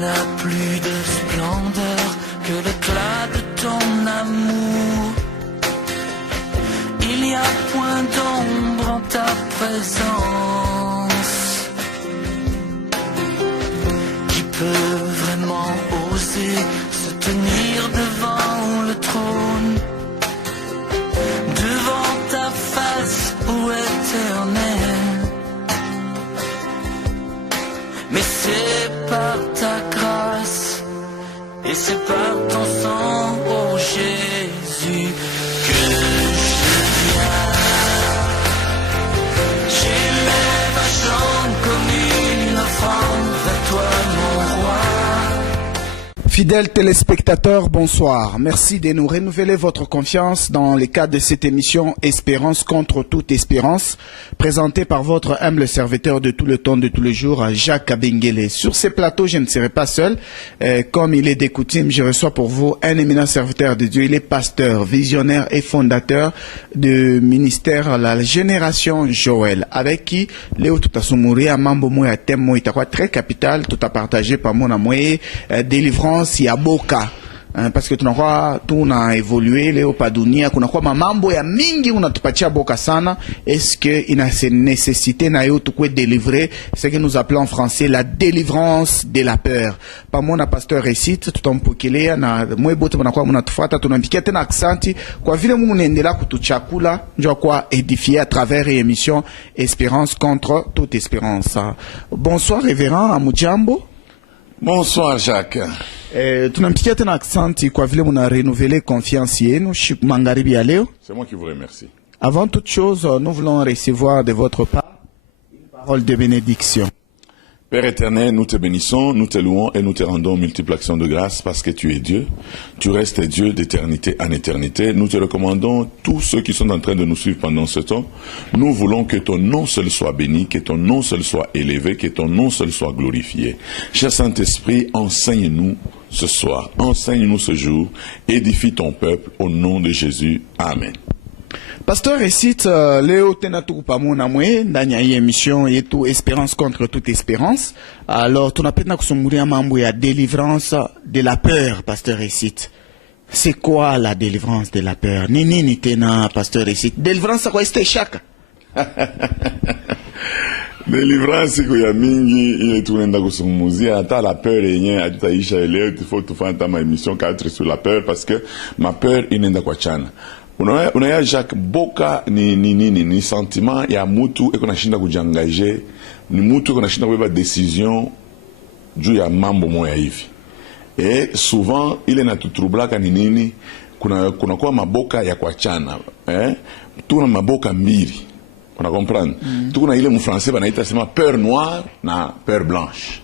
Elle a plus de splendeur que l'éclat de ton amour. Il n'y a point d'ombre en ta présence. Qui peut vraiment oser se tenir devant le trône, devant ta face ô éternelle? Mais c'est par ta grâce et c'est par ton sang, ô Jésus, que je viens. J'élève un chant comme une offrande vers toi, mon roi. Fidèles téléspectateurs, bonsoir. Merci de nous renouveler votre confiance dans le cadre de cette émission Espérance contre toute espérance, présentée par votre humble serviteur de tout le temps, de tous les jours, Jacques Abengele. Sur ces plateaux, je ne serai pas seul. Comme il est de coutume, je reçois pour vous un éminent serviteur de Dieu. Il est pasteur, visionnaire et fondateur du ministère La Génération Joël, avec qui Léo Tutasumuri a mambo moya thème moya très capital, tout a partagé par mon amour, délivrance ya boka. Parce que tunakuwa tuna évolué leo pa dunia, kunakuwa mambo ya mingi unatupatia boka sana. Est-ce que ina nécessité na yo tukwe délivrer ce que nous appelons en français la délivrance de la peur. Pamoja na pasteur Recite tutampokelea na mwebote mnakuwa mnatufuata, tunampikia tena aksanti kwa vile Mungu anaendelea kutuchakula njoo kwa édifier à travers l'émission Espérance contre toute espérance. Bonsoir révérend, amujambo. Bonsoir Jacques. Tunampikia tena aksanti kwa vile muna renouveler confiance yenu magharibi ya leo. C'est moi qui vous remercie. Avant toute chose, nous voulons recevoir de votre part une parole de bénédiction. Père éternel, nous te bénissons, nous te louons et nous te rendons multiples actions de grâce parce que tu es Dieu. Tu restes Dieu d'éternité en éternité. Nous te recommandons tous ceux qui sont en train de nous suivre pendant ce temps. Nous voulons que ton nom seul soit béni, que ton nom seul soit élevé, que ton nom seul soit glorifié. Cher Saint-Esprit, enseigne-nous ce soir, enseigne-nous ce jour, édifie ton peuple au nom de Jésus. Amen. Pasteur Recite, leo tena tuko pamoja mwe ndani ya hii émission yetu Espérance contre toute espérance. Alors tunapenda kusumulia mambo ya délivrance de la peur, Pasteur Recite. C'est quoi la délivrance de la peur? Ni nini tena, Pasteur Recite? Délivrance kwa este shaka. Délivrance iko ya mingi ile tunaenda kusumuzia hata la peur yenyewe hatutaisha leo. Il faut tufanye ma émission 4 sur la peur parce que ma peur inaenda kwa chana. Unaya Jacques, boka ni sentiment ya mutu eko nashinda kujangaje, ni mutu eko nashinda kubeba décision juu ya mambo moya hivi. Et souvent ile natutroubla ni nini, kuna kwa maboka ya kuachana, tuna maboka mbili. On comprendre. Tukuna ile mu français banaita sema peur noire na peur blanche.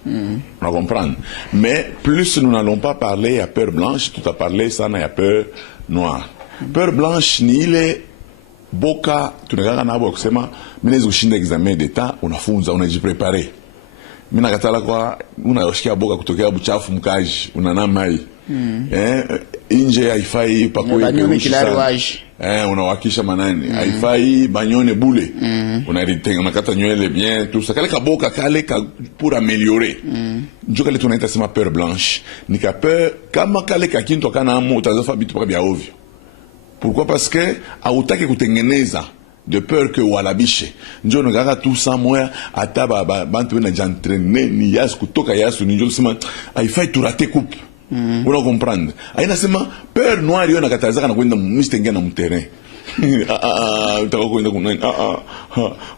On comprendre. Mais plus nous n'allons pas parler à peur blanche, tout à parler ça na ya peur noire. Peur blanche ni ile boka tunakaka nabo kusema mimi ushinda examen d'etat unafunza unajiprepare. Mimi nakatala kwa unashikia boka kutokea buchafu mkaji unana mai. Inje haifai pakoe unawakisha manani haifai banyone bule unaritenga unakata nywele bien tout ça kale kaboka kale ka pour améliorer njo kale tunaita sema peur blanche ni ka peur kama kale ka kinto kana amu utazofa bitu kwa bia ovyo. Pourquoi? Parce que autaki kutengeneza de peur que walabishe njo ngaka tout ça moya ata bantu na j'entraîner ni yas kutoka yasu ni njo sema haifai turate coupe. Una comprendre aina sema peur noire yo nakatazaka na kwenda mistengena na mterrain utaka kwenda kuna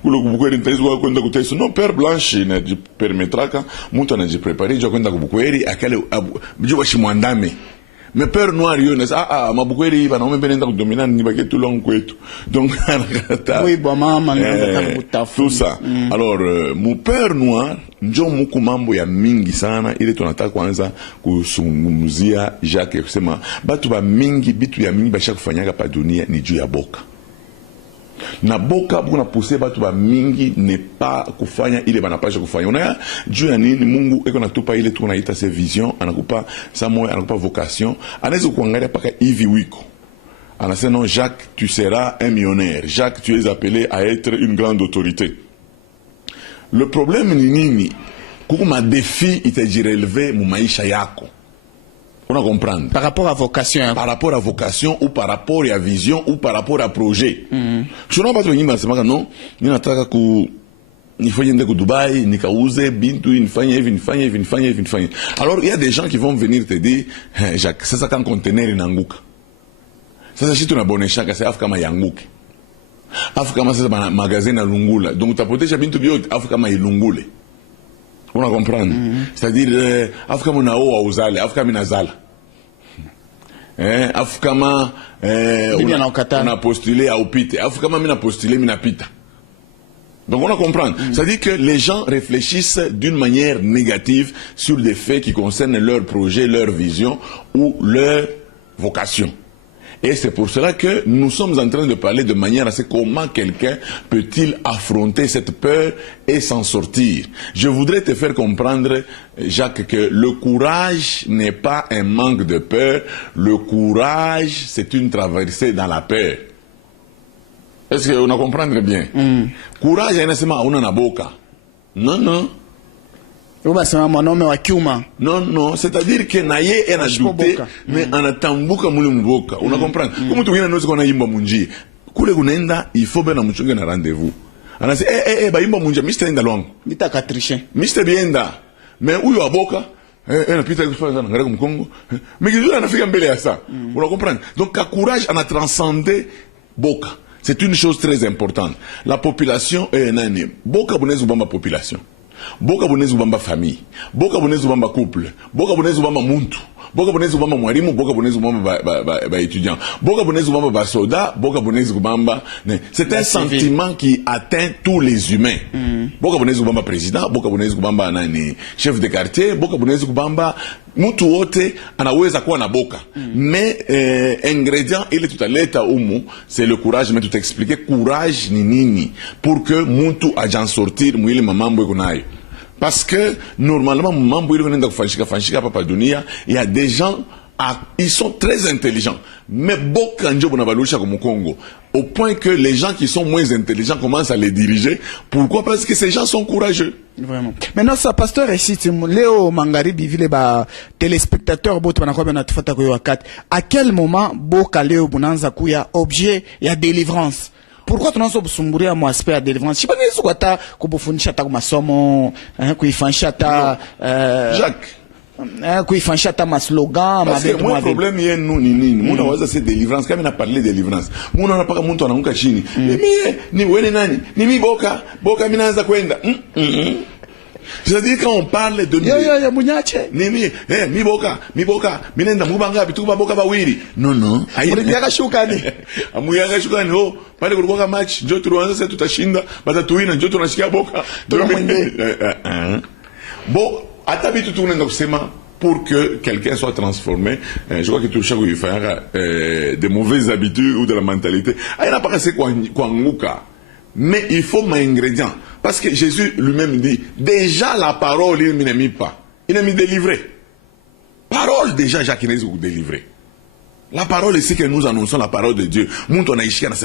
kulo kubukweri ntaizo kwenda kutaiso no peur blanche na permettra ka mtu anajiprepare jo kwenda kubukweri akale jo bashimwandame. Mais peur noire yo nesa mabukweri bana ombe nenda kudomina ni baketu long kwetu donc oui bon mama tout ça. Alors mon peur noire njo muku mambo ya mingi sana ile tunataka kwanza kusungumzia Jacques kusema batu ba mingi bitu ya mingi basha kufanyaka pa dunia ni juu ya boka. Na boka buna pousse batu ba mingi ne pas kufanya ile banapasha kufanya. Unaya juu ya nini Mungu eko natupa ile tunaita se vision, anakupa sa moyo, anakupa vocation. Anaweza kuangalia paka hivi wiko. Anasema non Jacques, tu seras un millionnaire. Jacques, tu es appelé à être une grande autorité. Le problème ni nini kuku ma défi itajirelevé mu maisha yako. On comprendre. Par rapport à vocation. Par rapport à vocation ou par rapport à vision ou par rapport à projet. Je n'ai pas trop dit non, ni nataka ku nifanye ndeko Dubai, nikauze bintu, nifanye hivi. Alors il y a des gens qui vont venir te dire Jacques, c'est ça quand conteneur inanguka. Sasa si tu n'abonesha c'est Afrika ma yanguke. Afrika ma c'est magasin na lungula. Donc tu protège bintu bio Afrika ma ilungule. On a comprendre. C'est-à-dire Afrika mo nao wa uzale, Afrika mi nazala. Afrika ma on a postulé à upite. Afrika ma mi na postulé mi na pita. Donc on a comprendre. C'est-à-dire que les gens réfléchissent d'une manière négative sur des faits qui concernent leur projet, leur vision ou leur vocation. Et c'est pour cela que nous sommes en train de parler de manière à ce comment quelqu'un peut-il affronter cette peur et s'en sortir. Je voudrais te faire comprendre, Jacques, que le courage n'est pas un manque de peur. Le courage, c'est une traversée dans la peur. Est-ce qu'on a comprendre bien? Courage, on a boka. Non. Non, c'est-à-dire que naye est na douté, mais on a tambuka muli mboka. On a comprendre. Comme tu viens nous qu'on a yimba munji. Kule kunenda, il faut bien amuchunge na rendez-vous. On a dit ba yimba munji, Mr. Enda Luango. Nita katriche. Mr. Bienda. Mais uyo aboka, na pita kufanya ngara kumkongo. Mais kitu anafika mbele ya ça. On a comprendre. Donc ka courage on a transcendé boka. C'est une chose très importante. La population est nani. Boka bonezi bamba population. Boka bonezi bamba famille. Boka bonezi bamba couple. Boka bonezi bamba muntu. Boka bonezi bamba mwalimu, boka bonezi bamba ba étudiant. Boka bonezi bamba ba soldat, boka bonezi bamba. C'est un sentiment qui atteint tous les humains. Boka bonezi bamba président, boka bonezi bamba nani chef de quartier, boka bonezi bamba mtu wote anaweza kuwa na boka. Mais ingrédient ile tutaleta umu, c'est le courage. Mais tout expliquer courage ni nini pour que mtu ajan sortir mwile mamambo iko nayo. Parce que normalement mambo ile nenda kufanyika papa dunia, il y a des gens ils sont très intelligents, mais boka njo bonabalusha comme Congo, au point que les gens qui sont moins intelligents commencent à les diriger. Pourquoi? Parce que ces gens sont courageux. Vraiment. Maintenant, ça, pasteur, ici, Léo Mangaribi, vile ba téléspectateurs, boto banakuwa banatufata kwa wakati. À quel moment boka Léo Bunanza kuya objet ya délivrance? Pourquoi tunaanza kusumburia mu aspect ya délivrance? Shiba nizo kwata kubufundisha ta masomo, kuifanisha ta Jacques. Kuifanisha ta maslogan, parce que moi problème yenu nous nini. Muna waza c'est délivrance. Kama na parler délivrance. Muna napaka muntu anaanguka chini. Ni wewe nani? Ni mi boka minaanza kwenda. C'est-à-dire quand on parle de mi boka minenda mubanga bituba boka bawiri. Non. Amuyaga shukani. Amuyaga shukani ho. Pale kulikuwa match, ndio tuanze sasa tutashinda, batatuina ndio tunashikia boka. Bon, atabitu tunaenda kusema pour que quelqu'un soit transformé, je crois que tout chaque il faire des mauvaises habitudes ou de la mentalité. Il n'a pas assez quoi nguka. Mais il faut un ingrédient. Parce que Jésus lui-même dit, déjà la parole, il ne mis pas. Il n'a mis délivré. Parole, déjà, Jacques Inès vous délivrer. La parole ici que nous annonçons, la parole de Dieu.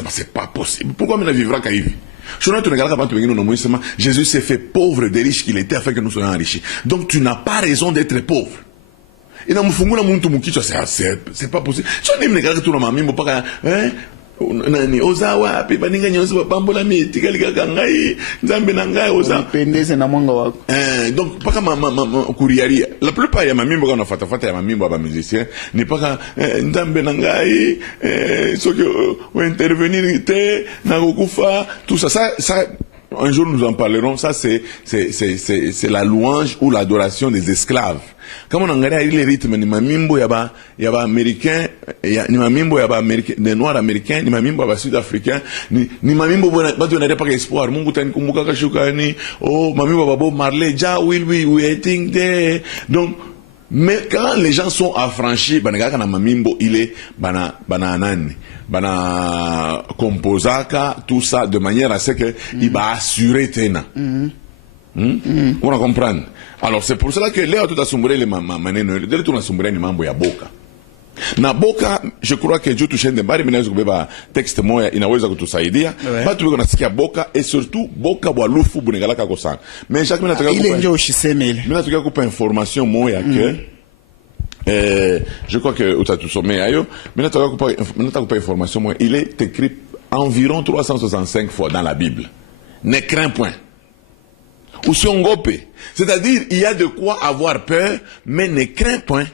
C'est pas possible. Pourquoi on ne vivra qu'à Yves? Jésus s'est fait pauvre des riches qu'il était afin que nous soyons enrichis. Donc tu n'as pas raison d'être pauvre. Et dans c'est pas possible. Nani ozawa pe baninga nyonso bambola miti kalika ngai nzambe na ngai oza pendeze na mwanga wako donc paka kuriaria la plupart ya mamimbo kana fata ya mamimbo ba musicien ni paka nzambe na ngai so que ou intervenir te na kufa tout ça un jour nous en parlerons. Ça c'est la louange ou l'adoration des esclaves. Comme on regarde les rythmes ni mamimbo yaba américain, ni mamimbo yaba américain, des noirs américains, ni mamimbo yaba sud-africain, ni mamimbo batu n'avait pas espoir. Mungu tani kumbuka kashukani. Oh mamimbo yaba Bob Marley, ja will we waiting there. Donc mais quand les gens sont affranchis, banagaka na mamimbo il bana nani. Bana composaka tout ça de manière à ce que il va assurer tena. On va comprendre. Alors c'est pour cela que Léo tout a sombré les maneno, dès tout a sombré ni mambo ya boka. Na boka, je crois que Dieu touche ndembari minaweza kubeba texte moya inaweza kutusaidia. Batu wiko nasikia boka et surtout boka bwa lufu bunegalaka ko sana. Mais chaque minute ile ndio ushisemele. Mimi nataka kukupa information moya que je crois que utatusomea ayo. Mimi nataka kukupa information moya, il est écrit environ 365 fois dans la Bible. Ne crains point. Usiongope. C'est-à-dire, il y a de quoi avoir peur, mais ne crains point.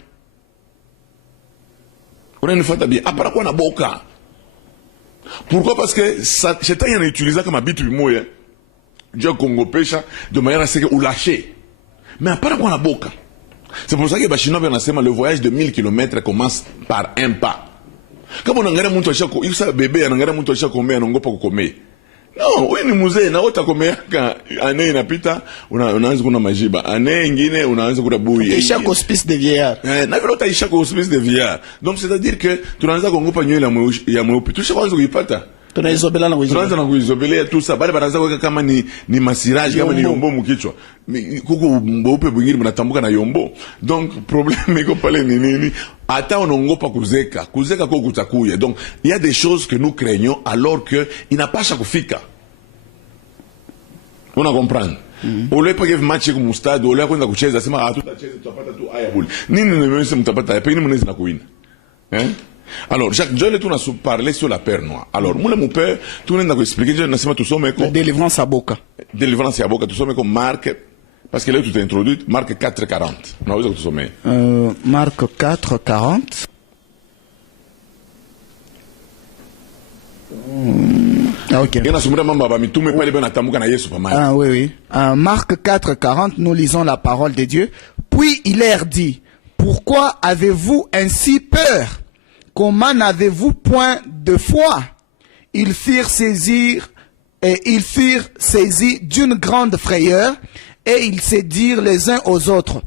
Unanifata bien. Après quoi na boka? Pourquoi? Parce que Satan y en a utilisé comme habitude moya. Dieu Congo pécha de manière à ce que ou lâcher. Mais après quoi na boka? C'est pour ça que les Chinois ont le voyage de 1000 km commence par un pas. Comme on a regardé mon toit, il s'est bébé, on a regardé mon toit combien, on n'a pas combien. Non, oui, ni musée, na ota combien quand année inapita, unaanza kuna majiba, année ingine unaanza kuna bui. Isha hospice de vieillard. Na vile utaisha hospice de vieillard. Donc c'est-à-dire que tunaanza kuongopa nywele ya mweupe. Tusha kwanza kuipata. Tunaizobela na kuizobela. Tunaanza na kuizobelea tu sa bale banaanza kuweka kama ni masirage kama ni yombo mkichwa. Kuko mweupe bwingine mnatambuka na yombo. Donc problème iko pale ni nini? Ata onongopa kuzeka kwa kutakuya. Donc il y a des choses que nous craignons alors que il n'a pas kufika. Una comprendre? Ole pa give match ku mustadi, ole kwenda kucheza sema tutacheza tutapata tu aya buli. Nini nimesema mtapata aya, pengine mnaweza na kuwina. Alors, Jacques John est tout à parler sur la peur noire. Alors, moi, mon père, tout le monde a expliqué, je ne sais pas tout ça, mais la délivrance à Boca. Délivrance à Boca, tout ça, mais comme Marc, parce que là, tout est introduit, Marc 4,40. Non, vous avez tout ça, mais. Marc 4,40. Ah, ok. Ah, oui, oui. Marc 4,40, nous lisons la parole de Dieu. Puis il leur dit, pourquoi avez-vous ainsi peur? Comment n'avez-vous point de foi? Ils furent saisis d'une grande frayeur et ils se dirent les uns aux autres,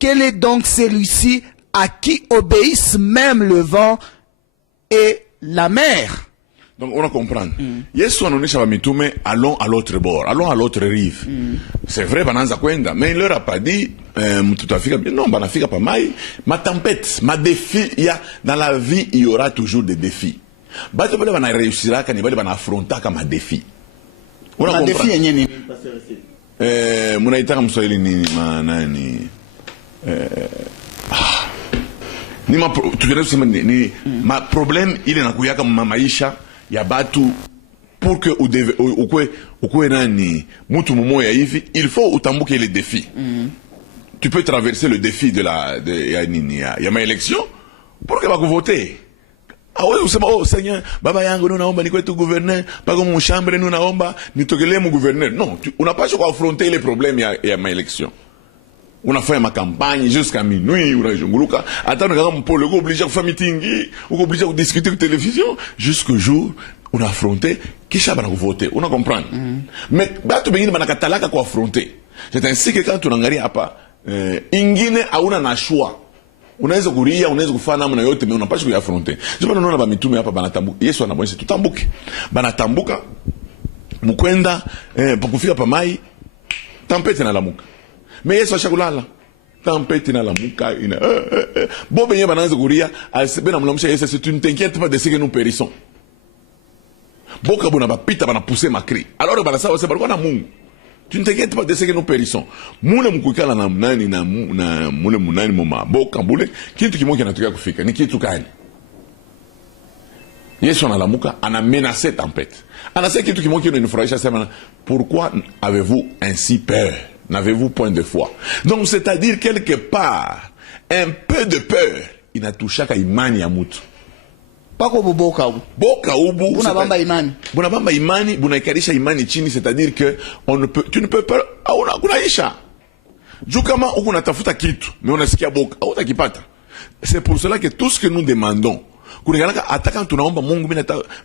quel est donc celui-ci à qui obéissent même le vent et la mer? Donc on va comprendre. Yesu anaonyesha wa mitume allons à l'autre bord, allons à l'autre rive. C'est vrai bananza kwenda, mais il leur a pas dit tutafika bien. Non, banafika pas mai, ma tempête, ma défi, il y a dans la vie il y aura toujours des défis. Bato bale bana réussira quand ils bana affronter comme défi. On a défi yenyewe pasteur ici. Munaitaka mswahili nini manani ni ma ma problème il est nakuyaka maisha ya batu pour que ukwe nani mutu mumoya hivi il faut utambuke les défis. Tu peux traverser le défi de ya ma élection pour que bakuvote. Ah oui, usema oh Seigneur, baba yangu naomba nikwe tu gouverneur, pako mu chambre nous naomba nitokelee mu gouverneur. Non, on n'a pas choisi affronter les problèmes ya ma élection. On a fait ma campagne jusqu'à minuit, on a jonguluka. Attends, on est obligé de faire meeting, on est obligé de discuter de télévision, jusqu'au jour on a affronté, qui s'est voté, on a compris. Mais, bah, tu veux dire, on a katalaka quoi affronter. C'est ainsi que quand on a regardé, ingine a un choix. Unaweza kuria, unaweza kufanya namna yote, mais unapaswa kuyaffronter. Je pense naona ba mitume hapa banatambuka. Yesu anabonyesha tutambuke. Banatambuka mkwenda pakufika pa mai tempete na lamuka. Mais Yesu ashakulala. Tempete na lamuka ina bo benye banaanza kuria, asibena mlamsha Yesu, si tu ne t'inquiètes pas de ce que nous périssons. Boka bona bapita bana pousser ma cri. Alors bana sawa c'est pourquoi na Mungu. Tu ne t'inquiètes pas de ce que nous périssons. Mune mkukala na mnani na mune munani moma boka mbule kitu kimoja kinatokea kufika ni kitu gani? Yesu analamuka ana menacé tempête. Anasema kitu kimoja kinanifurahisha sema pourquoi avez-vous ainsi peur? N'avez-vous point de foi? Donc c'est-à-dire quelque part un peu de peur inatushaka imani ya mtu. Pako boka ubu. Boka ubu. Bunabamba imani. Bunabamba imani, bunaikarisha imani chini, c'est-à-dire que tu ne peux pas, kunaisha. Juu kama ukunatafuta kitu, mais unasikia boka, hautakipata. C'est pour cela que tout ce que nous demandons, kuregalaka ataka tunaomba Mungu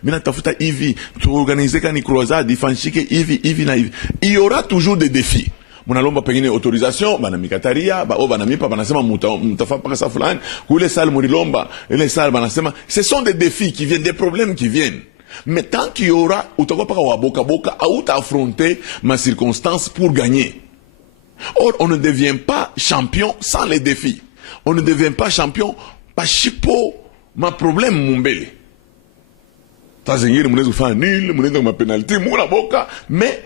mina tafuta hivi, tuorganize kani croisade, ifanshike hivi na hivi. Il y aura toujours des défis. Munalomba pengine autorisation bana mikataria bana mipa banasema mutafa paka sa fulani kule sal murilomba ile sal banasema ce sont des défis qui viennent, des problèmes qui viennent, mais tant qu'il y aura utakuwa paka wa boka ou affronter ma circonstance pour gagner. Or on ne devient pas champion sans les défis, on ne devient pas champion pas chipo ma problème mumbele tazengiri mnaweza kufanya nini, mnaweza ma penalty muna boka, mais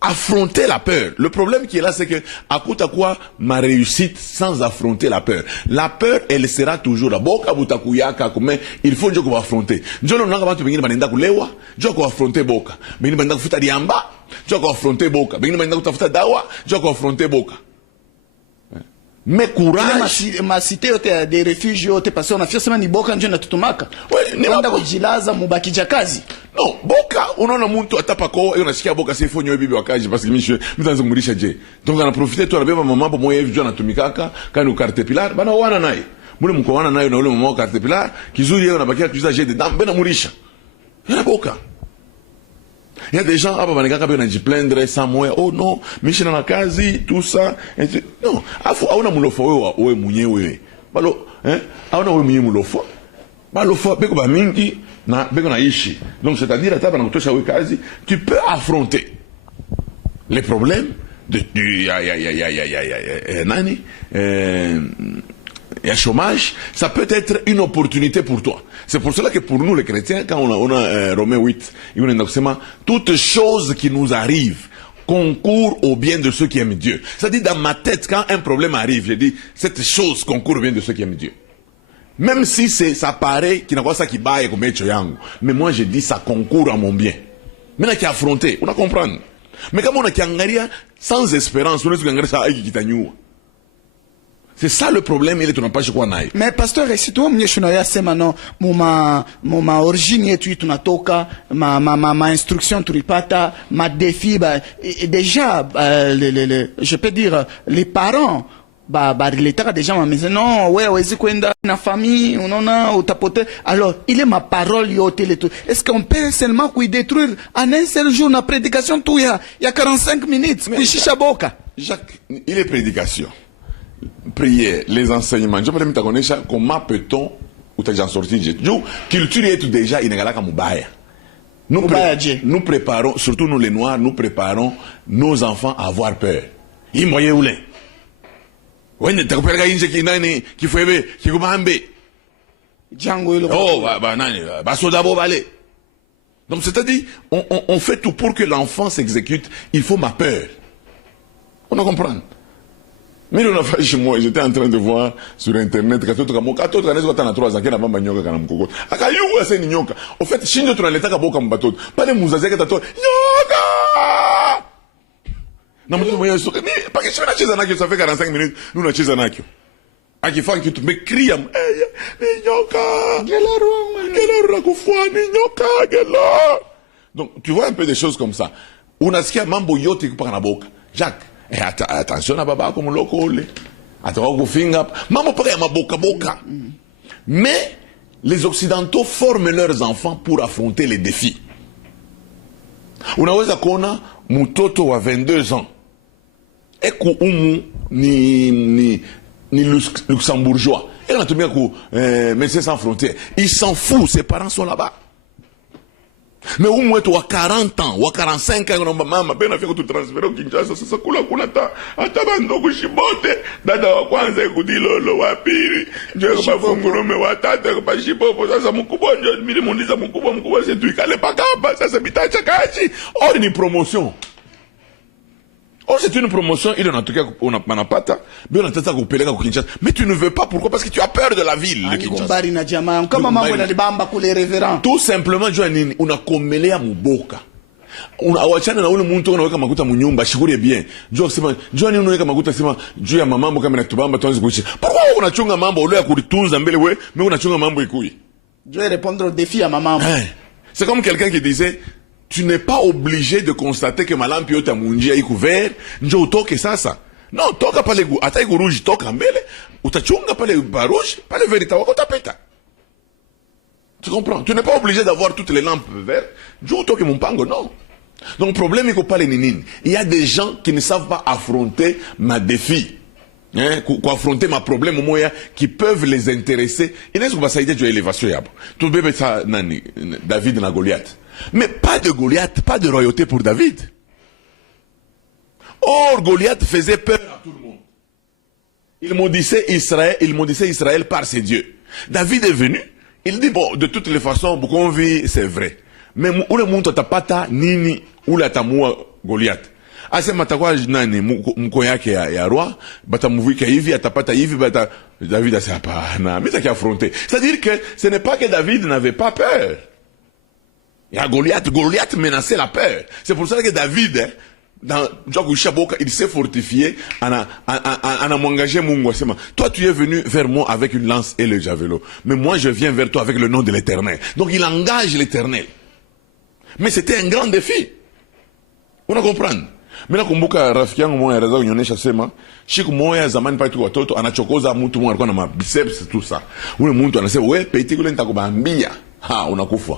affronter la peur. Le problème qui est là, c'est que à côté quoi ma réussite sans affronter la peur. La peur, elle sera toujours là. Boka butakuyaka mais il faut qu'on affronter. Njolo nanga bantu bengine banenda kulewa, njoo ko affronter boka. Bengine banenda kufuta diamba, njoo ko affronter boka. Bengine banenda kutafuta dawa, njoo ko affronter boka. Mais courage. Ma cité yote des réfugiés yote parce qu'on a fait sema ni boka njoo natutumaka. Ouais, ni nenda kujilaza mubakija kazi. Non, boka unaona mtu atapa ko unasikia boka si fonyo bibi wakaji parce que mimi mrisha je. Donc ana profiter tu anabeba mambo moyo hivi jana anatumikaka kana carte pilar bana wana naye. Mule mko wana naye na ule mama carte pilar kizuri yeye anabakia kuuza je de dam bena murisha. Yana boka. Il y a des gens hapa banekaka bena jiplendre sans moyo. Oh non, mishina na kazi tout ça. Non, afu hauna mulofo wewe mwenyewe. Balo, hauna wewe mwenyewe mulofo. Balofo beko ba mingi na beko na ishi. Donc c'est-à-dire ataba na kutosha wewe kazi, tu peux affronter les problèmes de nani il y a chômage, ça peut être une opportunité pour toi. C'est pour cela que pour nous les chrétiens, quand on a Romains 8, il y a toutes choses qui nous arrivent concourent au bien de ceux qui aiment Dieu. C'est-à-dire dans ma tête, quand un problème arrive, je dis, cette chose concourt au bien de ceux qui aiment Dieu. Même si ça paraît qu'il n'y a pas ça qui baille comme yangu, mais moi je dis ça concourt à mon bien. Maintenant qui affronté, on a comprendre. Mais comme on a qui angaria sans espérance, on a qui angaria ça aïe qui t'agnoue. C'est ça le problème, il est on pas quoi naï. Mais pasteur, si toi mwenye shunaya sema no ma origine yetu tunatoka ma instruction tulipata ma défi déjà je peux dire les parents l'état déjà ma maison non ouais wezi kwenda na famille unaona utapote. Alors il est ma parole yote le tout. Est-ce qu'on peut seulement lui détruire en un seul jour na prédication tout il y a 45 minutes kuishisha boka? Jacques, il est prédication. Prière, les enseignements. Je peux me connaître comment peut-on ou t'as déjà sorti de culture est déjà inégalaka mubaya. Nous préparons, surtout nous les noirs, nous préparons nos enfants à avoir peur. Ils moyen ou les. Ouais, t'as compris inje qui nani qui fait qui kumambe. Django le. Oh nani soda bo balé. Donc c'est-à-dire on fait tout pour que l'enfant s'exécute, il faut ma peur. On a comprendre. Mais on a fait chez moi, j'étais en train de voir sur internet quand en fait, chez nous, on a l'état de boka mbato. Pas les mousazes qui t'attendent. Nyoka! Non, mais parce que je suis à Chizanakio, ça fait 45 minutes, nous, on a Chizanakio. À qui fait que tu me cries, Nyoka! Donc, tu vois un peu des choses comme ça. On a ce qu'il y a mambo yote qui parle na boka. Jacques. Et attention à baba comme locole. Attention finger. Maman pas ma boka. Mais les occidentaux forment leurs enfants pour affronter les défis. Unaweza kuona mtoto wa 22 ans. Eko umu ni luxembourgeois. Et on a tout bien que Médecins Sans Frontières. Il s'en fout, ses parents sont là-bas. Mais au moins, tu as 40 ans, ou 45 ans, maman, ben a fait que tu transfères au Kinshasa, ça kula ta, atabando kushibote, dada wa kwanza kudilo lo wapiri, ndio kama fungurume watata kwa shipopo, sasa mkubwa ndio mimi muuliza mkubwa c'est tu ikale pakapa, sasa bitacha kachi, or ni promotion. Or c'est une promotion, il en a tout cas on a manapata, mais on a tata kupeleka ku Kinshasa. Mais tu ne veux pas, pourquoi? Parce que tu as peur de la ville de Kinshasa. Kama mambo na libamba kule révérend. Tout simplement jua nini unakomelea muboka. Unawachana na ule muntu unaweka makuta munyumba shikuri bien. Jua nini unaweka makuta sema juu ya mambo kama na tubamba tuanze kuishi. Pourquoi unachunga mambo ule ya kulitunza mbele we, mais unachunga mambo ikui. Je vais répondre au défi à maman. C'est comme quelqu'un qui disait tu n'es pas obligé de constater que ma lampe yote ya munjia iko vert, njo utoke sasa. Non, toka pale ata iko rouge toka mbele, utachunga pale ba rouge, pale vert itakuwa utapeta. Tu comprends? Tu n'es pas obligé d'avoir toutes les lampes vertes, njo utoke mumpango, non. Donc le problème est que il y a des gens qui ne savent pas affronter ma défi. Affronter ma problème moya qui peuvent les intéresser. Il y a des gens qui ont élévation yabo. Tout bébé ça nani David na Goliath. Mais pas de Goliath, pas de royauté pour David. Or, Goliath faisait peur à tout le monde. Il maudissait Israël par ses dieux. David est venu, Il dit, bon, de toutes les façons, beaucoup vit, c'est vrai. Mais où le monde tapata nini, où la tamua Goliath. Asema takuwa nani mko yake ya roi, batamuvika hivi, atapata hivi, David a dit, hapana, mais ça qui a affronté. C'est-à-dire que ce n'est pas que David n'avait pas peur. Il y a Goliath menaçait la peur. C'est pour ça que David, dans Djokou Shaboka, il s'est fortifié, en a engagé Mungu. Toi, tu es venu vers moi avec une lance et le javelot. Mais moi, je viens vers toi avec le nom de l'Éternel. Donc, il engage l'Éternel. Mais c'était un grand défi. On a compris. Mina kumbuka rafiki yangu mmoja anaweza kunionyesha sema siku moja zamani pale tu watoto anachokoza mtu mmoja alikuwa na mabiceps tout ça. Ule mtu anasema wewe peti kule nitakubambia. Unakufa.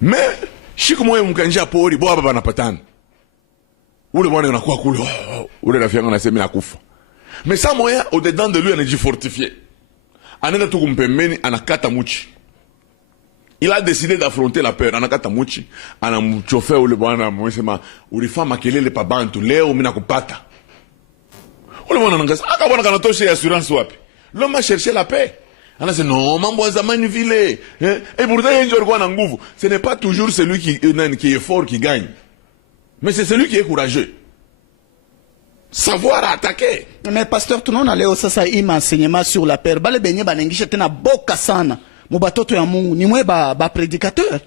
Mais siku moja mkanja pori baba banapatana. Ule mwana anakuwa kule ule rafiki yangu anasema nakufa. Mais ça moya au dedans de lui anaji fortifié. Anaenda tu kumpembeni anakata muchi. Il a décidé d'affronter la peur. Anakata muchi, anamchofe ule bwana mwesema ulifanya makelele pa bantu leo mimi nakupata. Ule bwana anangasa aka bwana kanatosha assurance wapi? L'homme a cherché la paix. Anasema non, mambo ya zamani vile. Et pourtant il alikuwa na nguvu. Ce n'est pas toujours celui qui est fort qui gagne. Mais c'est celui qui est courageux. Savoir attaquer. Mais pasteur, tunaona leo sasa hii enseignement sur la peur. Bale benye banengisha tena boka sana. Mubatoto ya Mungu ni mwe ba prédicateur.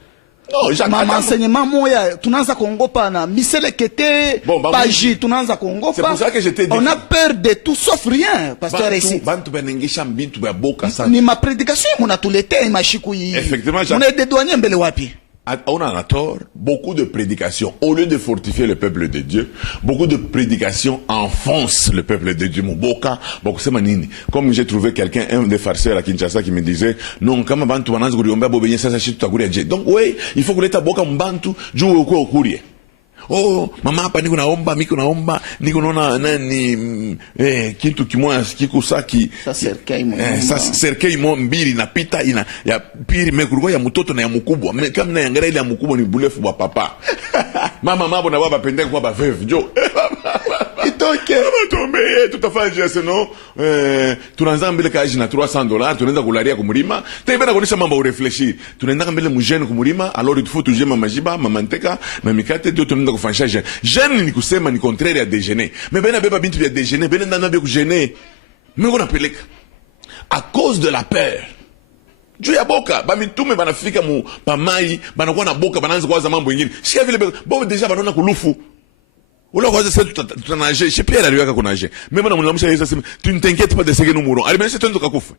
Non, enseignement moya tunaanza kuongopa na miselekete paji tunaanza kuongopa. C'est pour ça que je t'ai dit. On a peur de tout sauf rien, pasteur ici. Bantu banengisha mbintu ba boka sana. Ni ma prédication munatulete mashiku hii. Effectivement, on est dédouané mbele wapi? On a tort, beaucoup de prédications, au lieu de fortifier le peuple de Dieu, beaucoup de prédications enfoncent le peuple de Dieu. Comme j'ai trouvé quelqu'un, un des farceurs à Kinshasa qui me disait, non, comme bantu wananza kuriomba bobenye sasa shitu takuria je. Donc oui, il faut kuleta boka mbantu juu uko okurie. Oh, mama hapa niko naomba, miko naomba, niko naona nani kitu kimoja kikusa ki serkei mo mbili napita ina ya pili mekurugo ya mtoto na ya mkubwa. Kama na yangalia ile ya mkubwa ni bulefu wa papa. Mama mabo na baba pendeka kwa ba veuve. Jo. Itoke. Mama tombe tutafanya seno tunaanza mbele kaji na $300, tunaenda kularia kumulima. Tebena kuonesha mambo urefleshi. Tunaenda mbele mujene kumulima, alors il faut toujours majiba, mamanteka, mamikate ndio tunaenda kufanya jeune. Jeune ni kusema ni contraire ya déjeuner. Mais bena beba bintu ya déjeuner, bena ndana be kujeuner. Mais on appelle à cause de la peur. Juu ya boka, ba mitume banafika mu pamai, banakuwa na boka, banaanza kuwaza mambo mengine. Shika vile bo deja banaona kulufu. Ula kwaza sasa tutanaje, chez Pierre aliweka kunaje. Mais bana mlamusha Yesu sema, tu ne t'inquiètes pas de ce que nous mourrons. Allez, mais c'est toi qui kufa.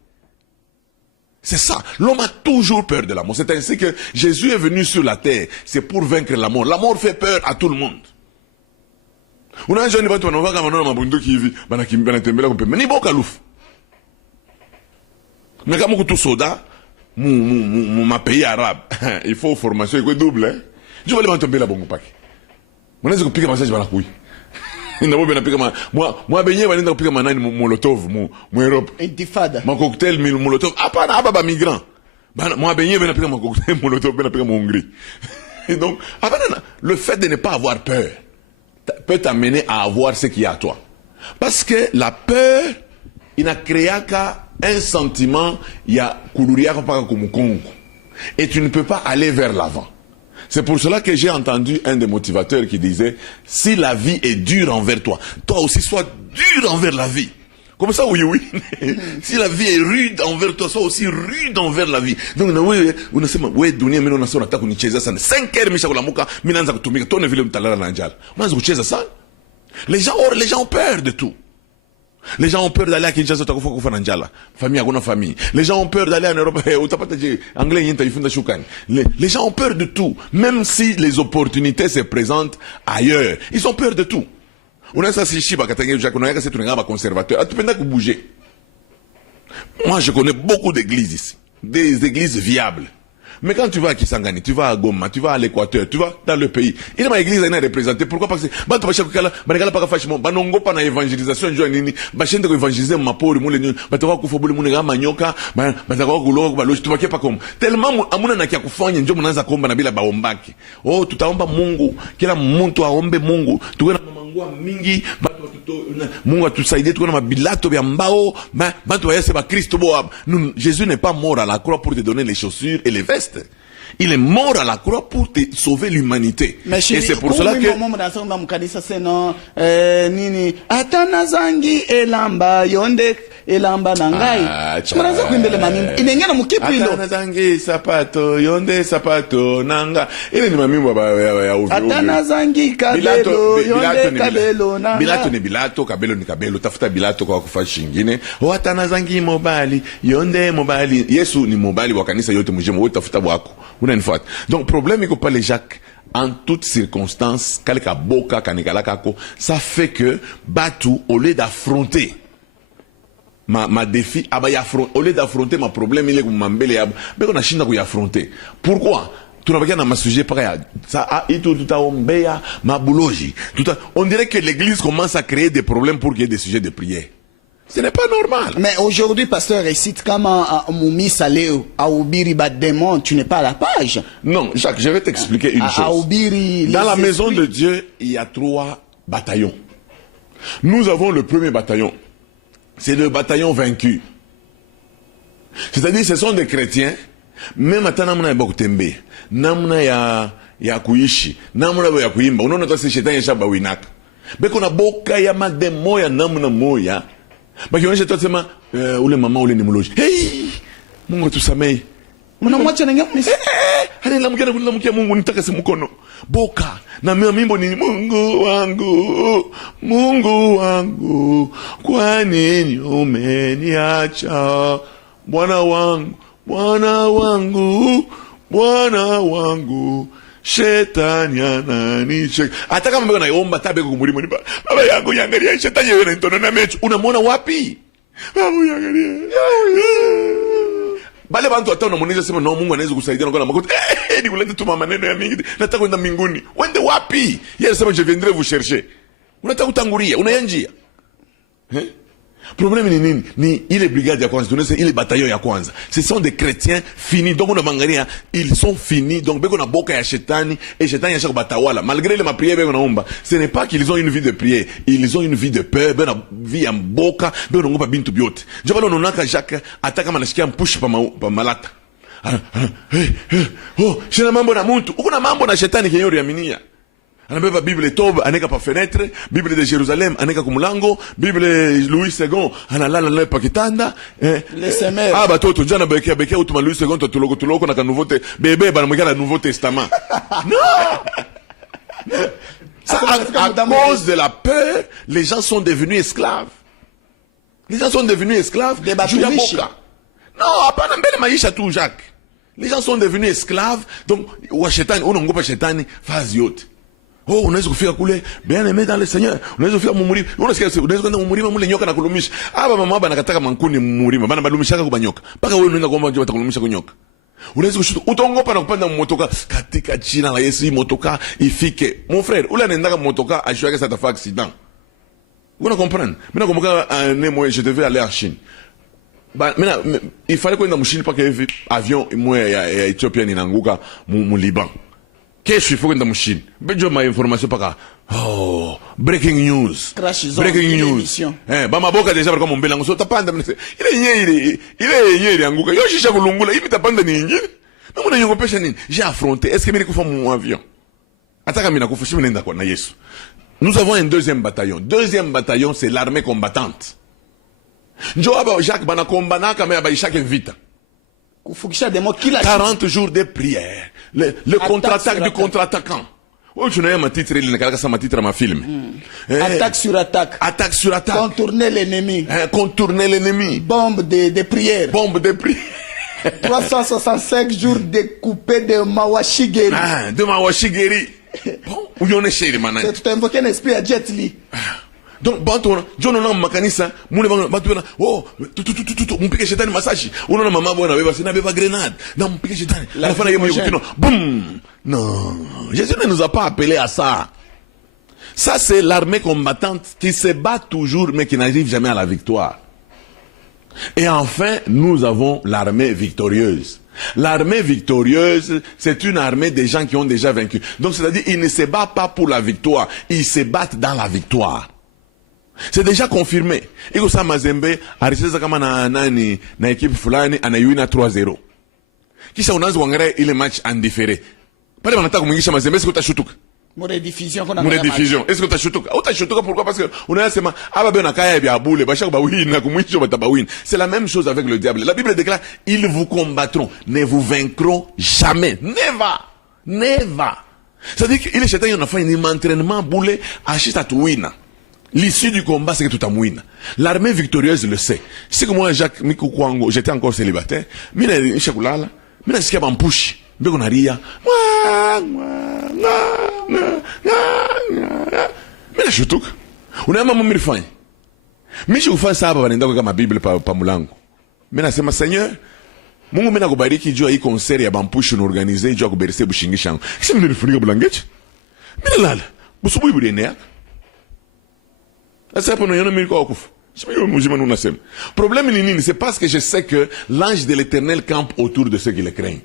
C'est ça. L'homme a toujours peur de la mort. C'est ainsi que Jésus est venu sur la terre. C'est pour vaincre la mort. La mort fait peur à tout le monde. Unaanza ni watu wanavaa maneno mabunduki hivi, banakimbia natembea kwa pembeni. Ni boka lufu. Mais kama kutu soda, ma pays arabe, il faut formation iko double, hein. Je vais aller m'entembela bongo paki. Mwanaweza kupiga massage banakui. Ndio bwana pika mwa benye wanaenda kupika manani molotov mu Europe. Intifada. Ma cocktail molotov. Hapana hapa ba migrant. Bana mwa benye bana pika ma cocktail molotov bana pika mu Hongrie. Et donc hapana le fait de ne pas avoir peur peut t'amener à avoir ce qu'il y a à toi. Parce que la peur ina créaka un sentiment ya kuluria paka kumukongo. Et tu ne peux pas aller vers l'avant. C'est pour cela que j'ai entendu un des motivateurs qui disait, si la vie est dure envers toi, toi aussi sois dur envers la vie. Comme ça, oui, oui. Si la vie est rude envers toi, sois aussi rude envers la vie. Donc, unasema, we dunia mimi unasema nataka kunicheza sana. 5 heures misha kulamuka, mimi naanza kutumika. Tone vile mtalala na njala. Mwanzo kucheza sana. Les gens ont peur de tout. Les gens ont peur d'aller à Kinshasa utakufa kufa na njala. Famille hakuna famille. Les gens ont peur d'aller en Europe utapata je anglais yenta ifunda shukani. Les gens ont peur de tout, même si les opportunités se présentent ailleurs. Ils ont peur de tout. Unaweza si shiba katenge Jacques unaweza si tunangaba conservateur. Atupenda kubouger. Moi je connais beaucoup d'églises ici, des églises viables. Mais quand tu vas à Kisangani, tu vas à Goma, tu vas à l'Équateur, tu vas dans le pays, il y a une église qui est représentée. Pourquoi? Parce que bantu bashakukala banagala paka fashimo banongo pa na évangélisation njoo nini bashende ko évangéliser mapori mule nini batakuwa kufobule mune kama manyoka batakuwa kuloga ba loji tubakie pa koma tellement amuna na kia kufanya njoo mnaanza kuomba na bila baombaki. Oh tutaomba Mungu, kila mtu aombe Mungu, tuwe na mamangua mingi Mungu atusaidie tuko na mabilato vya mbao, bantu bayase ba Kristo bo. Jésus n'est pas mort à la croix pour te donner les chaussures et les vestes. Il est mort à la croix pour te sauver l'humanité. Et c'est pour cela que nini atana zangi elamba yonde elamba nangai mwanzo kuimbele mamimbo inengena mukipu ilo atana zangi sapato yonde sapato nanga ile ni mamimbo ya ovyo atana zangi kabelo yonde kabelo nanga bilato ni bilato kabelo ni kabelo tafuta bilato kwa kufanya shingine atana zangi mobali yonde mobali Yesu ni mobali wa kanisa yote mjema wote tafuta bwako unanifuata. Donc problème iko pale Jacques en toutes circonstances kalika boka kanikala kako ça fait que batu au lieu d'affronter ma défi au lieu d'affronter ma problème il est kumambele yabo beko na shinda kuyaffronter. Pourquoi tunabakia na masujet paka ça tutaombea mabuloji on dirait que l'église commence à créer des problèmes pour qu'il y ait des sujets de prière. Ce n'est pas normal. Mais aujourd'hui, pasteur, récite comment Moumi Saléo, Aoubiri Badémon, tu n'es pas à la page. Non, Jacques, je vais t'expliquer une chose. Dans la maison de Dieu, il y a 3 bataillons. Nous avons le premier bataillon. C'est le bataillon vaincu. C'est-à-dire, ce sont des chrétiens. Même à Tanamuna et Bokutembe. Namuna ya kuishi. Namuna ya kuimba. On a notre chétan ya shabawinak. Mais qu'on a boka ya mademo ya namuna moya. Bakionyesha tu sema ule mama ule ni mloji. Hey! Mungu tusamee. Mnamwacha na ngam. Hali namkia Mungu nitaka simukono. Boka na mimbo ni Mungu wangu. Mungu wangu. Kwa nini umeniacha? Bwana wangu. Bwana wangu. Bwana wangu. Shetani ananicheka. Hata kama mbona naomba tabe kumulimo ni baba yangu yangalia shetani yeye anatona na mecho. Unamwona wapi? Baba yangalia. Bale bantu hata unamuonyesha sema no Mungu anaweza kusaidia na makuta. Ni kuleta tu maneno ya mingi. Nataka kwenda mbinguni. Wende wapi? Yeye anasema je viendrai vous chercher. Unataka kutangulia, unayanjia. Problème ni nini? Ni ile brigade ya kwanza, tunasema ile bataillon ya kwanza. Ce sont des chrétiens finis. Donc on a mangaria, ils sont finis. Donc beko na boka ya shetani et shetani yashaka batawala. Malgré les prières beko na omba, ce n'est pas qu'ils ont une vie de prière, ils ont une vie de peur, bena vie ya boka, beko ngopa bintu biote. Je balo nonaka Jacques ataka manashikia mpush pa malata. Oh, shina mambo na muntu. Uko na mambo na shetani kenyo yaminia. Anabeba Bible Tob aneka pa fenêtre, Bible de Jérusalem aneka kumulango, Bible Louis II analala na pa kitanda, les semelles. Ah batoto njana bekia utuma Louis II tuloko na ka nouveau bébé bana mweka na nouveau testament. Non. Ça, à cause de la peur, les gens sont devenus esclaves. Les gens sont devenus esclaves de Boka. Non, hapana mbele maisha tu Jacques. Les gens sont devenus esclaves, donc wa shetani unangopa shetani fazi yote. Oh, unaweza kufika kule bien aimé dans le Seigneur. Unaweza kufika mumurima. Unasikia unaweza kwenda mumurima mule nyoka na kulumisha. Aba mama baba nakataka mankuni mumurima. Bana balumishaka kubanyoka. Paka wewe unaenda kuomba njoo atakulumisha kunyoka. Unaweza kushuta utongopa na kupanda motoka katika jina la Yesu motoka ifike. Mon frère, ule anaenda motoka ashwake ça tafa accident. Vous comprenez? Mimi nakumbuka moi je devais aller en Chine. Ba mena il fallait kwenda mchini paka hivi avion moi ya Ethiopia inaanguka mu Liban. Kesho ifo kwenda mchini. Bejo ma information paka. Oh, breaking news. Breaking news. Ba maboka deja baraka mombela ngo so tapanda ile yenyewe anguka. Yo shisha kulungula hivi tapanda ni nyingine. Na mbona nyongopesha nini? J'ai affronté. Est-ce que mimi kufa mu avion? Ataka mimi nakufa shimi nenda kwa na Yesu. Nous avons un deuxième bataillon. Deuxième bataillon, c'est l'armée combattante. Njo aba Jacques bana kombanaka mais aba ishake vita. 40 jours de prière. Le contre-attaque du contre-attaquant. Oh, tu n'as pas titre, il n'a pas titre à ma film. Attaque sur attaque. Attaque sur attaque. Contourner l'ennemi. Contourner l'ennemi. Bombe de prière. Bombe de prière. 365 jours découpés de Mawashigeri. De Mawashigeri. Bon, où y en est chez les manants. Tu as invoqué un esprit à Jet Li. Donc bantu John na makanisa mule bantu na oh mpike shetani masashi unaona mama bwana beba sina beba grenade na mpike shetani anafanya yeye mwenyewe boum. Non, Jésus ne nous a pas appelé à ça. Ça c'est l'armée combattante qui se bat toujours mais qui n'arrive jamais à la victoire. Et enfin, nous avons l'armée victorieuse. L'armée victorieuse, c'est une armée des gens qui ont déjà vaincu. Donc c'est-à-dire ils ne se battent pas pour la victoire, ils se battent dans la victoire. C'est déjà confirmé. Iko sa Mazembe alicheza kama na nani na ekipe fulani anaiwina 3-0. Kisha unaanza kuangalia ile match en différé. Pale wanataka kumwingisha Mazembe, est-ce que utashutuka? Rediffusion Est-ce que utashutuka? Utashutuka pourquoi? Parce que unayasema aba bena kaya bya bule basha kubawina kumwisho batabawina. C'est la même chose avec le diable. La Bible déclare ils vous combattront, ne vous vaincront jamais. Never. C'est-à-dire que ile shetani anafanya ni entraînement boule ashita tuwina. L'issue du combat, c'est que tout a mouine. L'armée victorieuse le sait. C'est que moi, Jacques Mikukwango, j'étais encore célibataire. Mina Shakulala, mina sikia bampushi. Mbeko na ria. Mina shutuka. Unaema mimi nifanye. Mishi ufanya saba wanaenda kama Biblia pa mulango. Mina sema Seigneur, Mungu mina kubariki jua hii concert ya bampushi unaorganize jua kuberese bushingisha yangu. Kisa mina nifunika bulangeche. Mina lala. Busubuhi budenea. C'est pour nous, le problème c'est parce que je sais que l'ange de l'Éternel campe autour de ceux qui le craignent.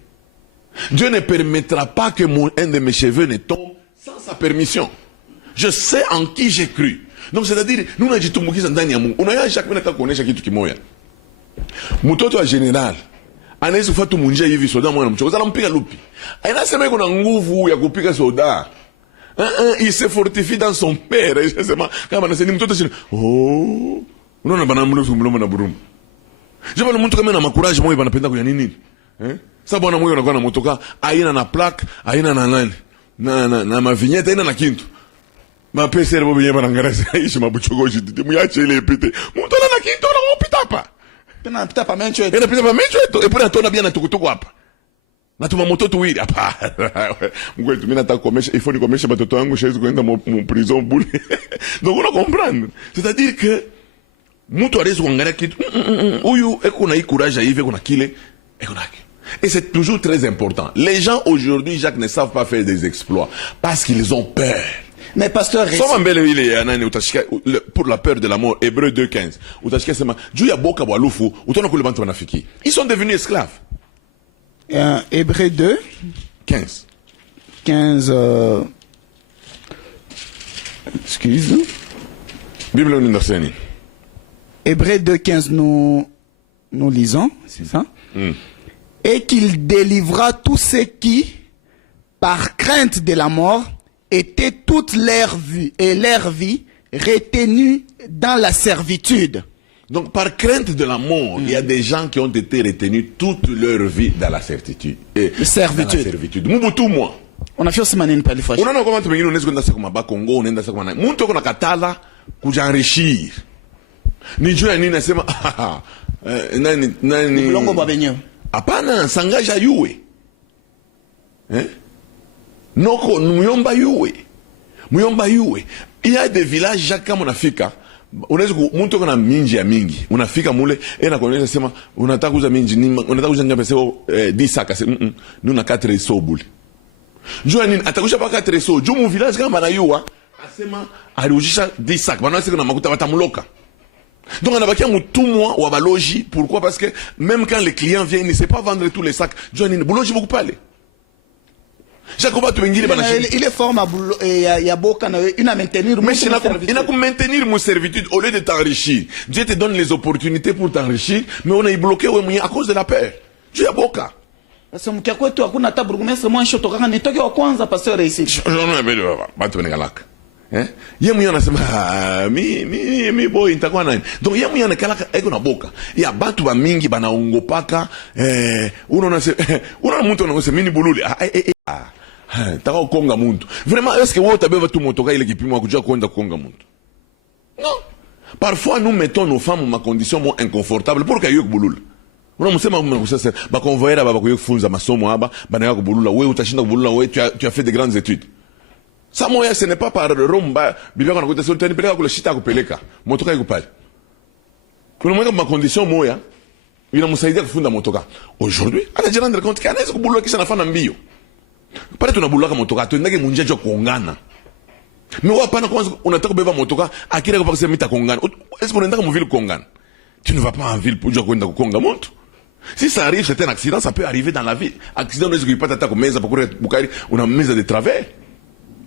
Dieu ne permettra pas que un de mes cheveux ne tombe sans sa permission. Je sais en qui j'ai cru. Donc c'est-à-dire, nous n'avons pas dit ndani ya Mungu. Unaya chaque minute kuonesha kitu kimoja. Mtoto wa general anaweza kufuata munjia hivi soda mwana mchoko. Sasa mpiga lupi. Anasema yuko na nguvu ya kupiga soda. Il se fortifie dans son père. Kama nasema mtoto chini. Oh. Unaona bana mlomo na burumu. Jaba mtu kama na makuraji moyo banapenda kuya nini? Sasa bwana moyo anakuwa na motoka, aina na plaque, aina na nani? Na mavignette, aina na kintu. Mapesa rebo benye banangaraza ishi mabuchogoji tete muyache ile ipite. Mtu ana kintu na upita hapa. Tena napita pa mencho yetu. Tena napita pa mencho yetu. Et puis atona bien na tukutuku hapa. Na tuma moto tuwili hapa. Mkwetu mimi nataka komesha, il faut ni komesha batoto wangu shezi kwenda mu prison bure. Donc on comprendre. C'est-à-dire que mtu arezi kuangalia kitu. Huyu eko na hii courage hivi eko na kile eko na kile. Et c'est toujours très important. Les gens aujourd'hui, Jacques, ne savent pas faire des exploits parce qu'ils ont peur. Mais pasteur, pour la peur de la mort, Hébreux 2:15. Ils sont devenus esclaves. Hébreux 2 15. Excuse. Bible universelle. Hébreux 2:15, nous lisons, c'est ça? Et qu'il délivra tous ceux qui, par crainte de la mort, étaient toute leur vie retenus dans la servitude. Donc, par crainte de la mort, il y a des gens qui ont été retenus toute leur vie dans la certitude. Servitude. Mubutu moi. On a fait aussi manine par les fois. On a comment tu me dis on est comme ça comme Congo, on est dans ça comme muntu kuna katala kujanrishir. Ni juu ya nini nasema nani Mlongo babenyo. Hapana, sangaja yuwe. Noko muyomba yuwe. Il y a des villages chaque kama unafika, unaweza mtu kuna minji ya mingi. Unafika mule, na kuonyesha sema unataka kuuza minji nini, unataka kuuza ngapi sema 10 saka ni una 4 sobuli. Jua nini atakusha paka 4 so. Juu mu village kama na yuwa, asema aliujisha 10 saka. Bana sema na makuta batamuloka. Donc on a bakia mutumwa wa baloji. Pourquoi? Parce que même quand les clients viennent, il ne sait pas vendre tous les sacs. Jua nini boloji beaucoup parler. Il est fort il y a beaucoup à maintenir. Mais il a qu'à maintenir mon servitude au lieu de t'enrichir. Dieu te donne les opportunités pour t'enrichir, mais on est bloqué à cause de la peur. Dieu a beaucoup. Parce que kwetu hakuna hata burgomestre mwa shoto kaka nitoke wa kwanza pasteur ici. Non mais batu bengalaka. Ye mwenye anasema mi boy nitakuwa nani. Donc ye mwenye anakalaka eko na boka. Ya batu ba mingi banaongopaka unaona mtu anasema mimi bulule. Taka kukonga muntu. Vraiment, est-ce que vous avez tout motoka ile kipimo kujua kwenda kukonga muntu? Non. Parfois nous mettons nos femmes en condition moins inconfortable pour que yoko bulula. Unamsema mnakusasa ba convoyera baba kufunza masomo haba bana yako bulula wewe utashinda kubulula wewe tu as fait de grandes études. Ça moya ce n'est pas par rumba bibi yako anakuta sio tani peleka kule shita kupeleka motoka iko pale. Kuna mwenye ma condition moya inamsaidia kufunda motoka. Aujourd'hui, anajira rendre compte que anaweza kubulula kisha nafanya mbio. Pale tunabulaka motoka tuendake munjaje kuongana. Mais hapana kwanza unataka kubeba motoka akira kwa kusema mitakuongana. Est-ce qu'on unaenda mvile kuongana? Tu ne vas pas en ville pour dire kwenda kukonga mtu. Si ça arrive, c'est un accident, ça peut arriver dans la vie. Accident unaweza kuipata hata kumeza pakuri bukari una meza de travers.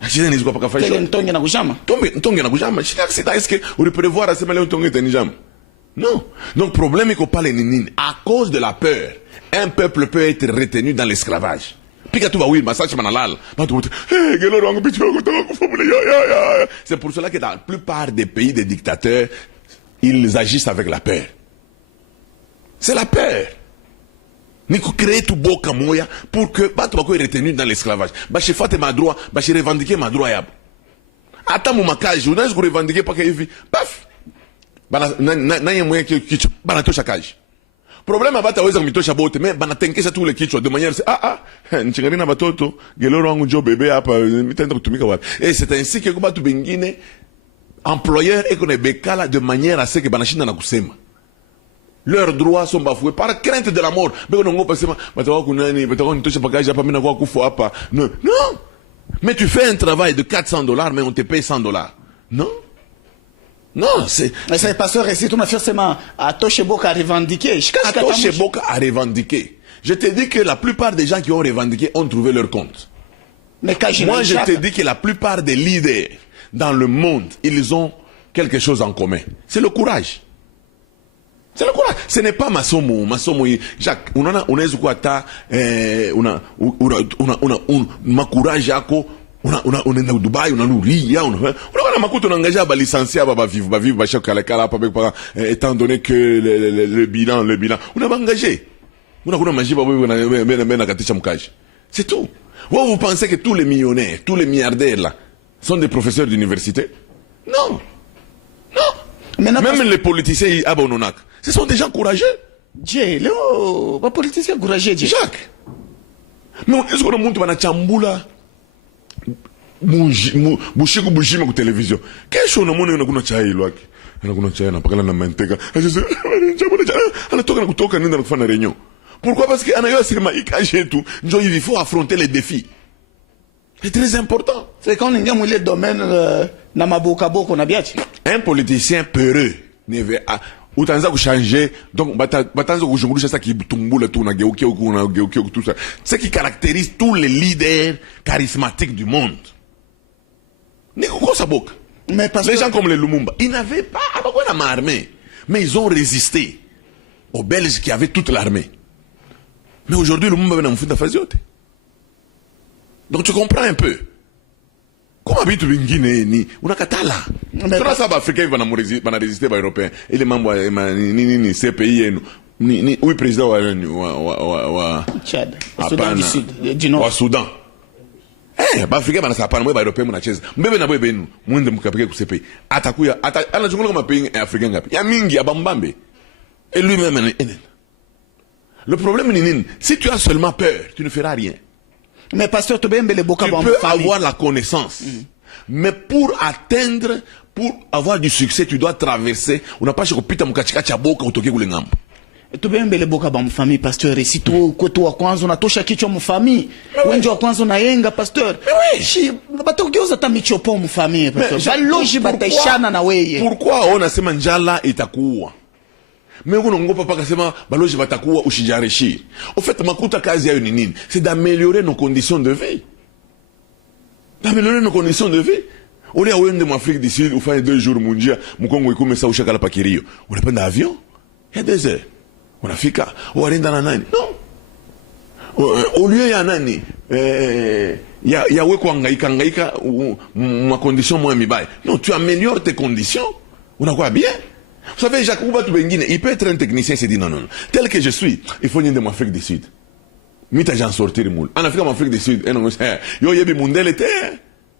Accident n'est pas Quel est Ntongue na Kujama? Ntongue na Kujama. Chaque accident, est-ce que vous prévoir à ce moment-là Ntongue est Nijam? Non. Donc, problème est qu'on parle ninin. À cause de la peur, un peuple peut être retenu dans l'esclavage. C'est pour cela que dans la plupart des pays des dictateurs, ils agissent avec la peur. C'est la peur. Nous créons tout beau comme moi pour que Batouako est retenu dans l'esclavage. Je fais ma droit, je revendique ma droit. Attends mon macage, je ne revendique pas que paf. N'a moyen que banato chakage. Problème à battre aux mito chabote, mais banatenke ça tous les kichwa de manière nchingari batoto, geloro wangu jo bébé hapa mitenda kutumika wapi. Et c'est ainsi que batu bengine employeur et qu'on est bekala de manière à ce que banashinda na kusema. Leurs droits sont bafoués par crainte de la mort. Mais on pas seulement batawa kunani, batawa nitosha bagage hapa mina kwa kufa hapa. Non. Non. Mais tu fais un travail de $400 mais on te paye $100. Non. Non, c'est... Mais c'est pasteur, et c'est tout forcément à Tosheboka à revendiquer. À Tosheboka à revendiquer. Je te dis que la plupart des gens qui ont revendiqué ont trouvé leur compte. Mais moi, je te dis que la plupart des leaders dans le monde, ils ont quelque chose en commun. C'est le courage. C'est le courage. Ce n'est pas Masomo, Jacques, on a courage yako. On est au Dubaï, on a nourri, on a engagé à licencier à vivre, étant donné que le bilan, on a engagé. C'est tout. Vous pensez que tous les millionnaires, tous les milliardaires là, sont des professeurs d'université? Non. Non. Même les politiciens à Bononak, ce sont des gens courageux. Les politiciens courageux, Jacques. Mais est-ce qu'on a monté à Chambula? Bushiku bushima ku television kesho unamwona kuna chai lwake kuna chai anapakana na manteka anatoka na kutoka nenda na kufanya réunion. Pourquoi? Parce que anayo sema ikaje tu ndio il faut affronter les défis. C'est très important. C'est quand on est dans le domaine na maboka boko na biachi. Un politicien peureux ne veut utaanza kuchanger donc bataanza kujungulisha ça qui tumbula tu na geukia tout ça. Ce qui caractérise tous les leaders charismatiques du monde. Les gens comme les Lumumba, ils n'avaient pas armée, mais ils ont résisté aux Belges qui avaient toute l'armée. Mais aujourd'hui, Lumumba vient de faire. Donc tu comprends un peu. Comment habite le Guinée on a Katala. Tout ça, les Africains vont résister aux Européens. Et les membres de ces pays, oui, président Tchad, Soudan du Sud, du Nord. Soudan. Africains vont s'apprendre, moi, les Européens, mon chaise. Mbebe na boye benu, moi, de m'capérer que ces pays. Atakuya, ana jungula comme un pays africain. Ya mingi, ya bambambe. Et lui-même, le problème, si tu as seulement peur, tu ne feras rien. Mais pasteur, tu peux avoir la connaissance. Mais pour atteindre, pour avoir du succès, tu dois traverser. On n'a pas chez Kopita Mukachika Chaboka ou Toké Goulengam. Tu peux mbele boka ba mfamille pasteur et si tu kwetu wa kwanza unatosha kichwa mfamille wengi wa kwanza unayenga pasteur shi batogeuza hata michopo mfamille pasteur baloji bataishana na weye. Pourquoi on asema njala itakuwa mais unongopa paka sema baloji batakuwa ushijareshi. Au fait makuta kazi yayo ni nini? C'est d'améliorer nos conditions de vie. D'améliorer nos conditions de vie. On est à Ouende Afrique d'ici, on fait 2 jours mundia, Mukongo ikume sa ushakala pakirio. On a pas d'avion. Il y a 2 heures. On a fait quoi? On a dans la nani. Non. Au lieu il y a nani. Il y a weko angaika ma condition moins mibaya. Non, tu améliores tes conditions. On a quoi bien? Vous savez, Jacques Oubatou Benguine, il peut être un technicien, il s'est dit non. Tel que je suis, il faut venir de l'Afrique du Sud. Mita j'en sortir le moule. En Afrique, en Afrique du Sud, yo yebi mundele te.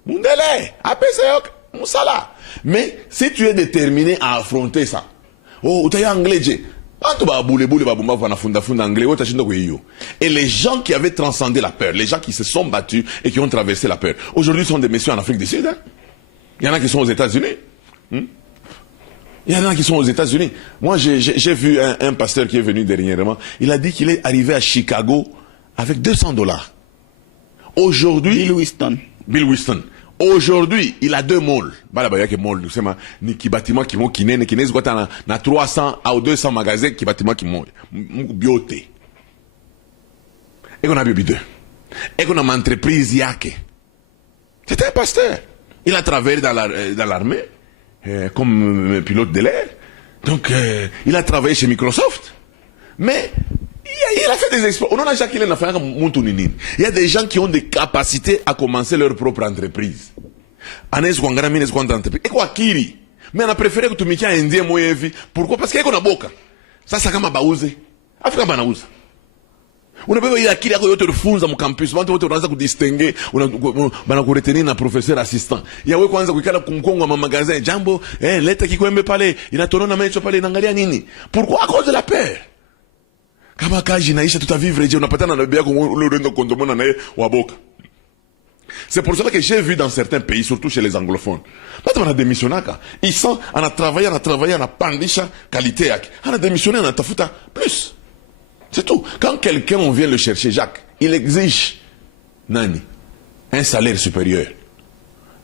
Mundele. Apese yok. Moussala. Mais si tu es déterminé à affronter ça, tu es anglais. Et les gens qui avaient transcendé la peur, les gens qui se sont battus et qui ont traversé la peur, aujourd'hui sont des messieurs en Afrique du Sud. Hein? Il y en a qui sont aux États-Unis. Il y en a qui sont aux États-Unis. Moi, j'ai vu un pasteur qui est venu dernièrement. Il a dit qu'il est arrivé à Chicago avec $200. Aujourd'hui, Bill Winston. Aujourd'hui, il a 2 malls. Balabaya que mall, c'est ma ni qui bâtiment qui vont qui n'est quoi na 300 à 200 magasins qui bâtiment qui mont bioté. Et qu'on a bibi 2. Et qu'on a une entreprise yake. C'était un pasteur. Il a travaillé dans l'armée comme pilote de l'air. Donc, il a travaillé chez Microsoft. Mais il a fait des exploits. Il y a des gens qui ont des capacités à commencer leur propre entreprise. Et quoi, Kiri? Mais on a préféré que tu me tiens indien, moi, pourquoi? Parce qu'il y a une boca. Ça, c'est comme un baouze. Afrika banauza. Unabeba ile akili yako yote ulifunza mkampus, watu wote wanaanza kudistinguer, bana kuretenir na professeur assistant. Yawe kwanza kuikala kumkongo ma magasin, jambo, leta kikwembe pale, inatonona mecho pale, inaangalia nini? Pourquoi? À cause de la peur. Kama kaji naisha tutavivre je, unapatana na bibi yako ule unaenda kondomona naye waboka. C'est pour cela que j'ai vu dans certains pays, surtout chez les anglophones, quand on a démissionné, ils sont, on a travaillé, on a pandisha qualité, on a démissionné, on a tafuta plus. C'est tout. Quand quelqu'un, on vient le chercher, Jacques, il exige, nani, un salaire supérieur.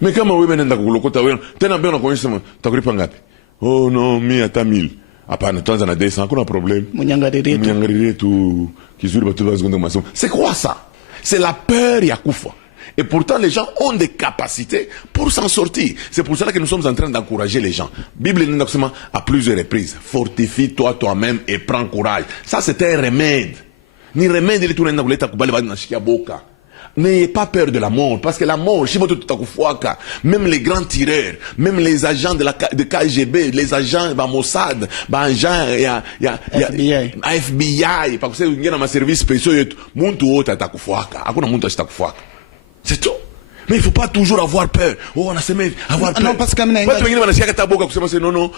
Mais quand on vient dans le côté, t'as bien entendu ça, t'as grippé en gapi. Oh non, mais à ta 1000. Après, on a 200, on a un problème. C'est quoi ça? C'est la peur Yakoufa. Et pourtant, les gens ont des capacités pour s'en sortir. C'est pour cela que nous sommes en train d'encourager les gens. Bible nous dit à plusieurs reprises, fortifie-toi toi-même et prends courage. Ça, c'est un remède. Ni remède, il est tout le monde. N'ayez pas peur de la mort, parce que la mort, même les grands tireurs, même les agents de KGB, les agents de Mossad, FBI, parce que il y a un service spécial, c'est tout. Mais il ne faut pas toujours avoir peur. Oh, on a semé, avoir peur. Non, parce que non,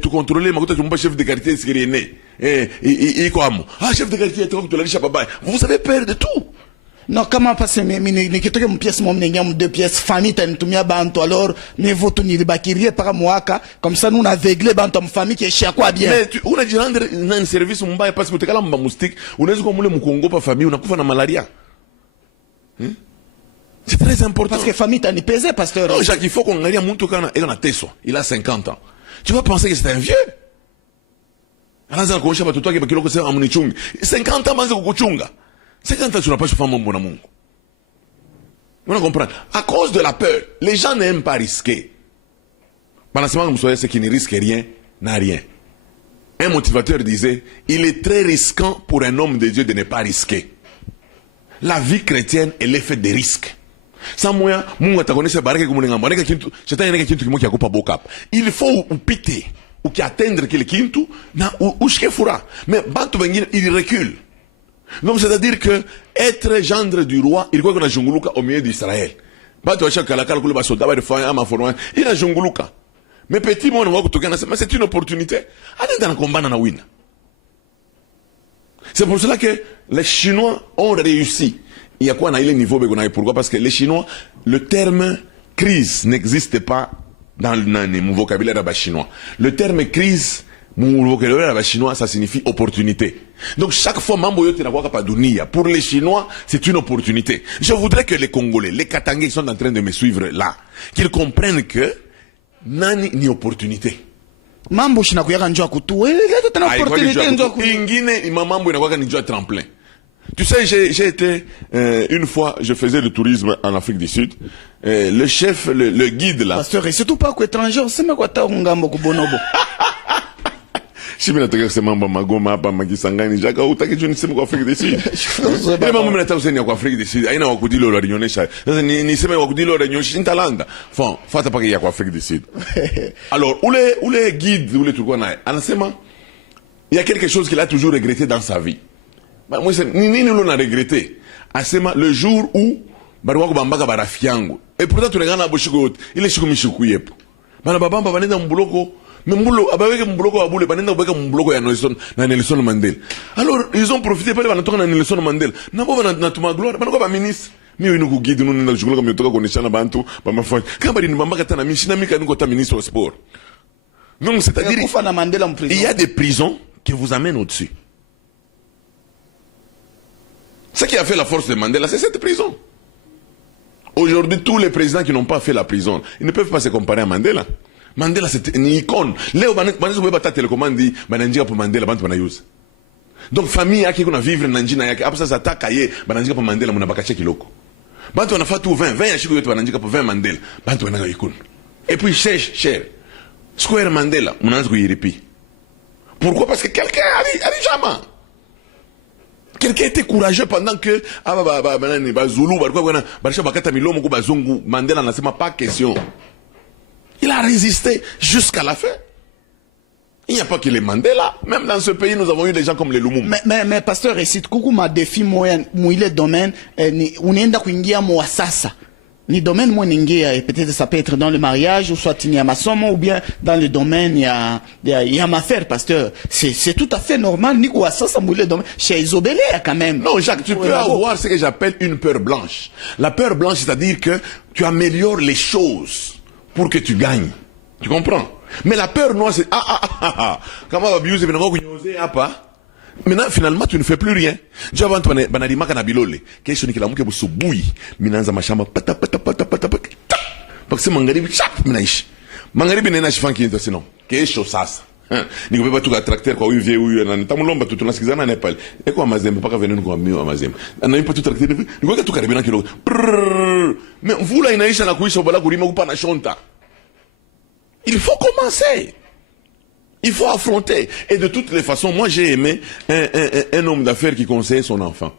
tu contrôles, tu n'es pas chef de quartier, c'est qu'il est né. Ah, chef de quartier, tu l'as dit, vous avez peur de tout. Non, comment passer, mais une pièce, deux pièces, famille, t'as une tumia banto, alors, mais vous tenez les bakiriers par moi, comme ça, nous, on a véglé banto, famille qui est chez quoi bien. Mais on a dit rendre un service, on va parce que tu as un moustique, on a dit qu'on a Congo, pas famille, on a pas de malaria. C'est très important. Parce que famille t'as ni pesé, pasteur. Non, Jacques, il faut qu'on aille à Moutoukan et on a Tesso. Il a 50 ans. Tu vas penser que c'est un vieux. 50 ans, 50 ans, tu n'as pas chauffé mon bon amour. On comprend. À cause de la peur, les gens n'aiment pas risquer. Pendant ce moment, c'est qui ne risque rien, n'a rien. Un motivateur disait, il est très risquant pour un homme de Dieu de ne pas risquer. La vie chrétienne, elle est faite de risques. Sans moyen, il faut upiter ou qui atteindre quel kintu na ou fera. Mais bantu il recule. Donc c'est-à-dire que être gendre du roi, il croit qu'on a junguluka au milieu d'Israël. Bantu achaka la kalkulu basoda ba de fa ama forma, il a junguluka. Mais petit monde va kutokana, mais c'est une opportunité. Allez dans le combat na win. C'est pour cela que les Chinois ont réussi. Il y a quoi dans le niveau? Pourquoi? Parce que les Chinois, le terme crise n'existe pas dans le vocabulaire chinois. Le terme crise, mon vocabulaire chinois, ça signifie opportunité. Donc chaque fois, pour les Chinois, c'est une opportunité. Je voudrais que les Congolais, les Katangais qui sont en train de me suivre là, qu'ils comprennent que nani ni opportunité. Mambo shinakuyaga njoo kutu. Tena opportunité njoo kutu. Ingine mambo inakuwa ni njoo tremplin. Tu sais, j'ai été, une fois, je faisais le tourisme en Afrique du Sud. Le chef, le guide là. Pasteur, et surtout pas qu'étranger, on sait même quoi t'as ungambo kubonobo. Si je me c'est mambo magoma, pas magisangani, jaka, ou t'as que je ne sais pas quoi Afrique du Sud. Et mambo me n'attend pas quoi Afrique du Sud. Aïna wakudi lo réunion cha. Ni sema wakudi lo réunion chintalanda. Enfin, fata pas qu'il y a quoi Afrique du Sud. Alors, où les guides, où les trucs qu'on a, anasema, il y a quelque chose qu'il a toujours regretté dans sa vie. Moi, ni nous l'a regretté. Asema, le jour où, barwako bambaka barafiangu. Et pourtant, tu regardes à Boshiko, il est chikumishukuyepo. Bana babamba banenda mbuloko, mais mbulo, abaweke mbuloko abule, banenda bweka mbuloko ya Nelson Mandela. Alors, ils ont profité, pas de Nelson Mandela. Nabo na tuma gloire, banako ba ministre. Miyo inu guide, nous n'avons pas comme yotoka koneshana bantu, bama fwa. Kambari ni bambaka tana mishina mika nuko ta ministre au sport. Donc, c'est-à-dire, il y a des prisons qui vous amènent au-dessus. Ce qui a fait la force de Mandela, c'est cette prison. Aujourd'hui, tous les présidents qui n'ont pas fait la prison, ils ne peuvent pas se comparer à Mandela. Mandela, c'est une icône. Léo, télécommande dit, pour Mandela, donc, famille, qui a vivre Nanjina, après ça, ça t'a caillé, pour Mandela, mon abakache kiloko. Bantu wanafaa tu 20 ya siku yote wanaandika pour 20 Mandela. Bantu wanaga ikulu. Et puis cher. Square Mandela, mnaanza kuiripi. Pourquoi? Parce que quelqu'un a jamais. Quelqu'un était courageux pendant que Zulu Mandela n'a pas question. Il a résisté jusqu'à la fin. Il n'y a pas que les Mandela. Même dans ce pays, nous avons eu des gens comme les Lumumba. Mais pasteur, récite kuku ma défi moyen mouile domaine ni unenda kuingia mo sasa. Ni domaine mo ningia et peut-être ça peut être dans le mariage ou soit ni à masomo ou bien dans le domaine il y a ma faire pasteur. C'est tout à fait normal ni quoi ça mouile domaine chez Isobélé quand même. Non, Jacques, tu peux avoir ce que j'appelle une peur blanche. La peur blanche, c'est-à-dire que tu améliores les choses pour que tu gagnes. Tu comprends? Mais la peur noire, c'est comment va abuser maintenant, finalement, tu ne fais plus rien. Tu vas entendre banalima kanabilole. Question ni kila mke busubui. Minaanza mashamba pata. Parce que mangaribi chap minaishi. Mangaribi nena shifanki into sinon. Kesho sasa. Niko beba tuka tracteur kwa uye uye na nitamulomba tu tunasikizana na pale. Eko amazembe paka venenu kwa mio amazembe. Na nipa tu tracteur. Niko tu karibina kilo. Mais mvula inaisha na kuisha bala kulima kupana shonta. Il faut commencer. Il faut affronter. Et de toutes les façons, moi j'ai aimé un homme d'affaires qui conseillait son enfant.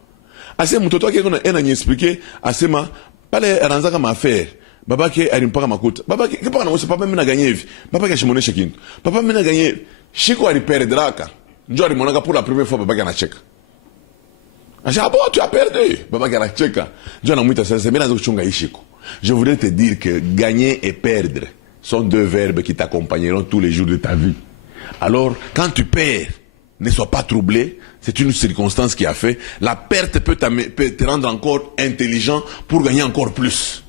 Assez mutoto qui a expliqué, assez ma, pas les ranzaka ma affaire. Baba qui a une part ma coûte. Baba qui pas non, c'est papa mena gagné. Papa qui a chimoné chekin. Papa mena gagné. Chico a perdu ka. Njori monaka pour la première fois baba qui a check. Ah bon, tu as perdu. Baba qui a check. Njori na muita c'est bien dans chunga Chico. Je voudrais te dire que gagner et perdre sont deux verbes qui t'accompagneront tous les jours de ta vie. Alors, quand tu perds, ne sois pas troublé. C'est une circonstance qui a fait. La perte peut te rendre encore intelligent pour gagner encore plus.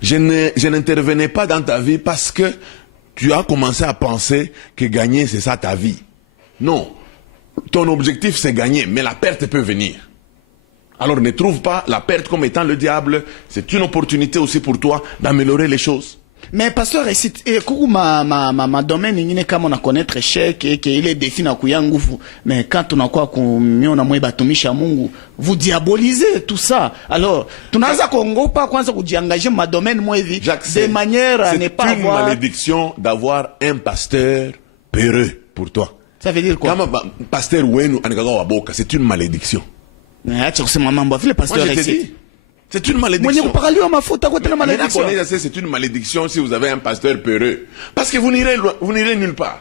Je n'intervenais pas dans ta vie parce que tu as commencé à penser que gagner, c'est ça ta vie. Non. Ton objectif, c'est gagner, mais la perte peut venir. Alors, ne trouve pas la perte comme étant le diable. C'est une opportunité aussi pour toi d'améliorer les choses. Mais pasteur récite kuku ma domaine ingine kama na connaître chèque et il est défi na kuya nguvu mais quand tunakuwa kumiona mwe batumisha Mungu vous diabolisez tout ça. Alors tunaanza kuongopa kwanza kujiengager ma domaine mwe hivi de manière à ne pas avoir. C'est une malédiction d'avoir un pasteur peureux pour toi. Ça veut dire quoi? Kama pasteur wenu anagaga waboka, c'est une malédiction. Mais acha kusema mambo vile pasteur récite. C'est une malédiction. C'est une malédiction si vous avez un pasteur peureux. Parce que vous n'irez nulle part.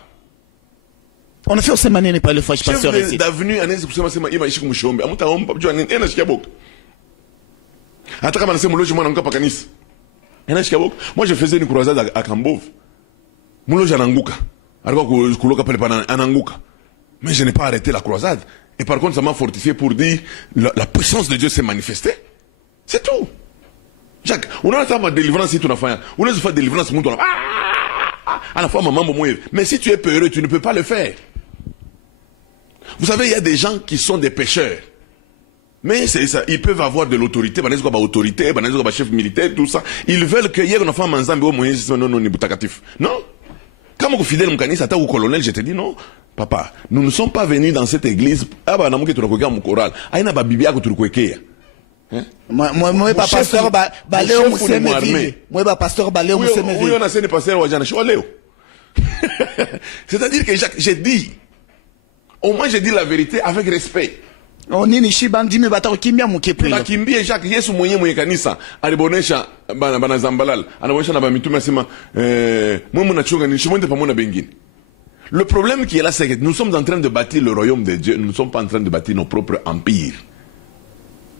On a fait aussi manier pas le fâche pasteur ici. D'avenue anezi kusema sema ima ishi kumshombe. Amuta omba jua ena shikaboka. Hata kama nasema mloji mwana mkapa kanisa. Ena shikaboka. Moi je faisais une croisade à Kambov. Mloji ananguka. Alikuwa kuloka pale pana ananguka. Mais je n'ai pas arrêté la croisade. Et par contre ça m'a fortifié pour dire la puissance de Dieu s'est manifestée. C'est tout. Jacques, on a fait ma délivrance si tu n'as fait. On a fait délivrance si tu n'as à la fois maman mouille. Mais si tu es peureux, tu ne peux pas le faire. Vous savez, il y a des gens qui sont des pécheurs. Mais c'est ça, ils peuvent avoir de l'autorité, autorité, chef militaire, tout ça. Ils veulent que hier on a fait un manzambe au moyen non butakatif. Non. Quand mon fidèle m'canis atta au colonel, je te dis non. Papa, nous ne sommes pas venus dans cette église. Ah bah namuke tu regardes mon choral. Aïna ba bibia que tu requêtes. Moi pas pasteur Baléo Moussemeville. Moi pas pasteur Baléo Moussemeville. Oui, on a séné pasteur Wajana Choléo. C'est-à-dire que Jacques, j'ai dit, au moins j'ai dit la vérité avec respect. On nini shibandi me batako kimbia mukepe. La kimbia Jacques, Yesu mwenye kanisa alibonesha bana zambalal. Anabonesha na bamitume sema moi munachunga ni shimonde pamoja na bengine. Le problème qui est là, c'est que nous sommes en train de bâtir le royaume de Dieu. Nous ne sommes pas en train de bâtir nos propres empires.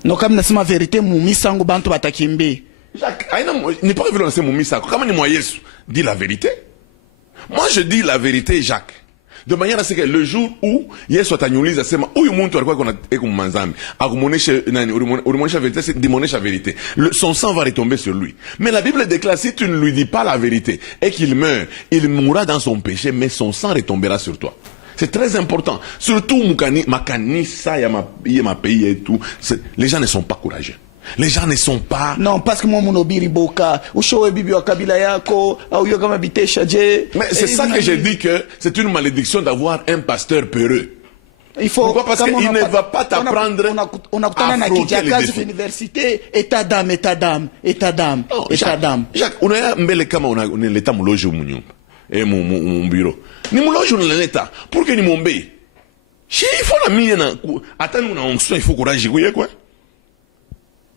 Non, comme nasema vérité, mumisa ngo bantu batakimbi. Jacques, n'est pas révélé c'est mumisa. Comment ni moi Yesu dit la vérité? Moi je dis la vérité, Jacques. De manière à ce que le jour où Yesu atanyuliza sema huyu muntu alikuwa kuna eko manzambi, akumonesha nani, ulimuonesha vérité, c'est dimonesha vérité. Son sang va retomber sur lui. Mais la Bible déclare si tu ne lui dis pas la vérité et qu'il meurt, il mourra dans son péché, mais son sang retombera sur toi. C'est très important. Surtout Makanisa, il y a ma pays et tout. Les gens ne sont pas courageux. Les gens ne sont pas... Non, parce que moi, mon obiri boka, ushowe bibi wa kabila yako, au yogama bitesha je. Mais c'est ça que j'ai dit que c'est une malédiction d'avoir un pasteur peureux. Il faut, pourquoi? Parce qu'il ne va pas t'apprendre on a à affronter les défis. Université, état d'âme. Jacques, on a mbele kama on l'état mouloge au munyumba. Et mon bureau. Ni mouloge on l'état. Pour que ni mombe. Il faut la mine na attendre na onction, il faut courage quoi.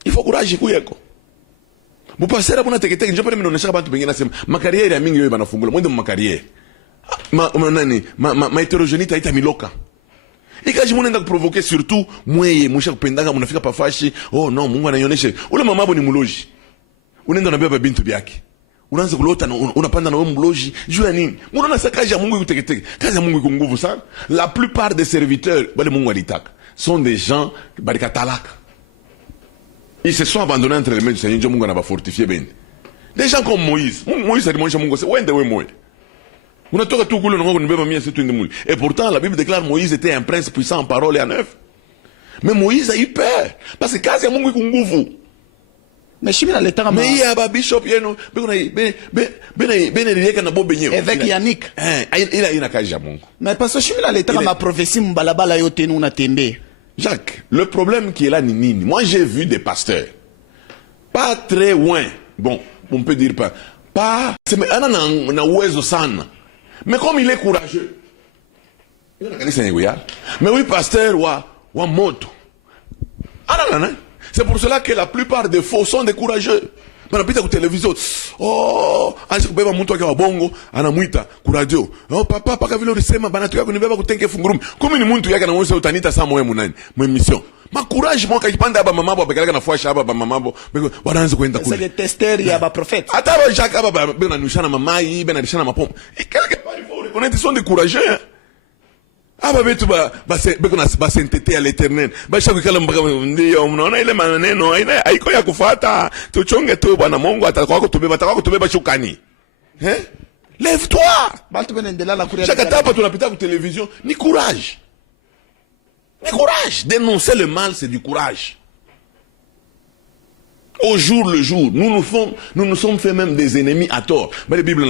Il faut courage quoi. Vous passez là pour na teketeke, je peux me donner ça bantu bengena sema. Ma carrière ya mingi yo bana fungula. Moi de ma carrière. Ma hétérogénéité haita miloka. Et quand je m'en provoquer surtout, moi, mon cher pendanga, mon afika pa fashi, oh non, mungu ananionyesha. Ule mama hapo ni mloji. Unaenda unabeba bintu byake. Unaanza kulota unapanda na wewe mloji. Juu ya nini? Unaona sasa kazi ya Mungu ikuteketeke. Kazi ya Mungu iko nguvu sana. La plupart des serviteurs, bale Mungu alitaka, sont des gens barikatalaka. Ils se sont abandonnés entre les mains du Seigneur, Mungu anaba fortifier ben. Des gens comme Moïse. Moïse alimwonyesha Mungu, wende wewe moyo. Unatoka tu kule na nibeba mia setu ndimuli. Et pourtant la Bible déclare Moïse était un prince puissant en parole et en œuvre. Mais Moïse a eu peur parce que kazi ya Mungu iko nguvu. Mais shimina letanga mais il y a ba bishop yeno bena lieka na bobe nyewe. Évêque Yannick. Il a kazi ya Mungu. Mais parce que shimina letanga ma prophétie mbalabala yote nous na tembe. Jacques, le problème qui est là ni nini. Moi j'ai vu des pasteurs pas très loin. Bon, on peut dire pas c'est mais ana na uwezo sana. Mais comme il est courageux, mais oui, pasteur, wa moto. C'est pour cela que la plupart des faux sont des courageux. Banapita ku télévision. Oh, anza kubeba mtu wake wa bongo, anamuita ku radio. Oh papa, paka vile ulisema bana tuka kunibeba kutenke fungurumi. Kumi ni mtu yake anamuuliza utanita saa moyo munani. Mwemission. Ma courage mwaka kipanda hapa mamabo bekaleka na fuasha hapa mamabo. Wanaanza kwenda kule. C'est le testeur ya ba prophète. Ata ba Jacques hapa bena nushana mamai, bena nishana mapombe. Et quelque part il faut reconnaître ils sont des courageux. Aba betu ba sentete à l'éternel. Ba shaku kala mbaka ndio mnaona ile maneno haiko ya kufuata. Tuchonge tu bwana Mungu atakwako tubeba shukani. Lève-toi. Bantu benendela la kuria. Chaque tapa tunapita ku télévision, ni courage. Ni courage, dénoncer le mal c'est du courage. Au jour le jour, nous nous sommes fait même des ennemis à tort. Mais la Bible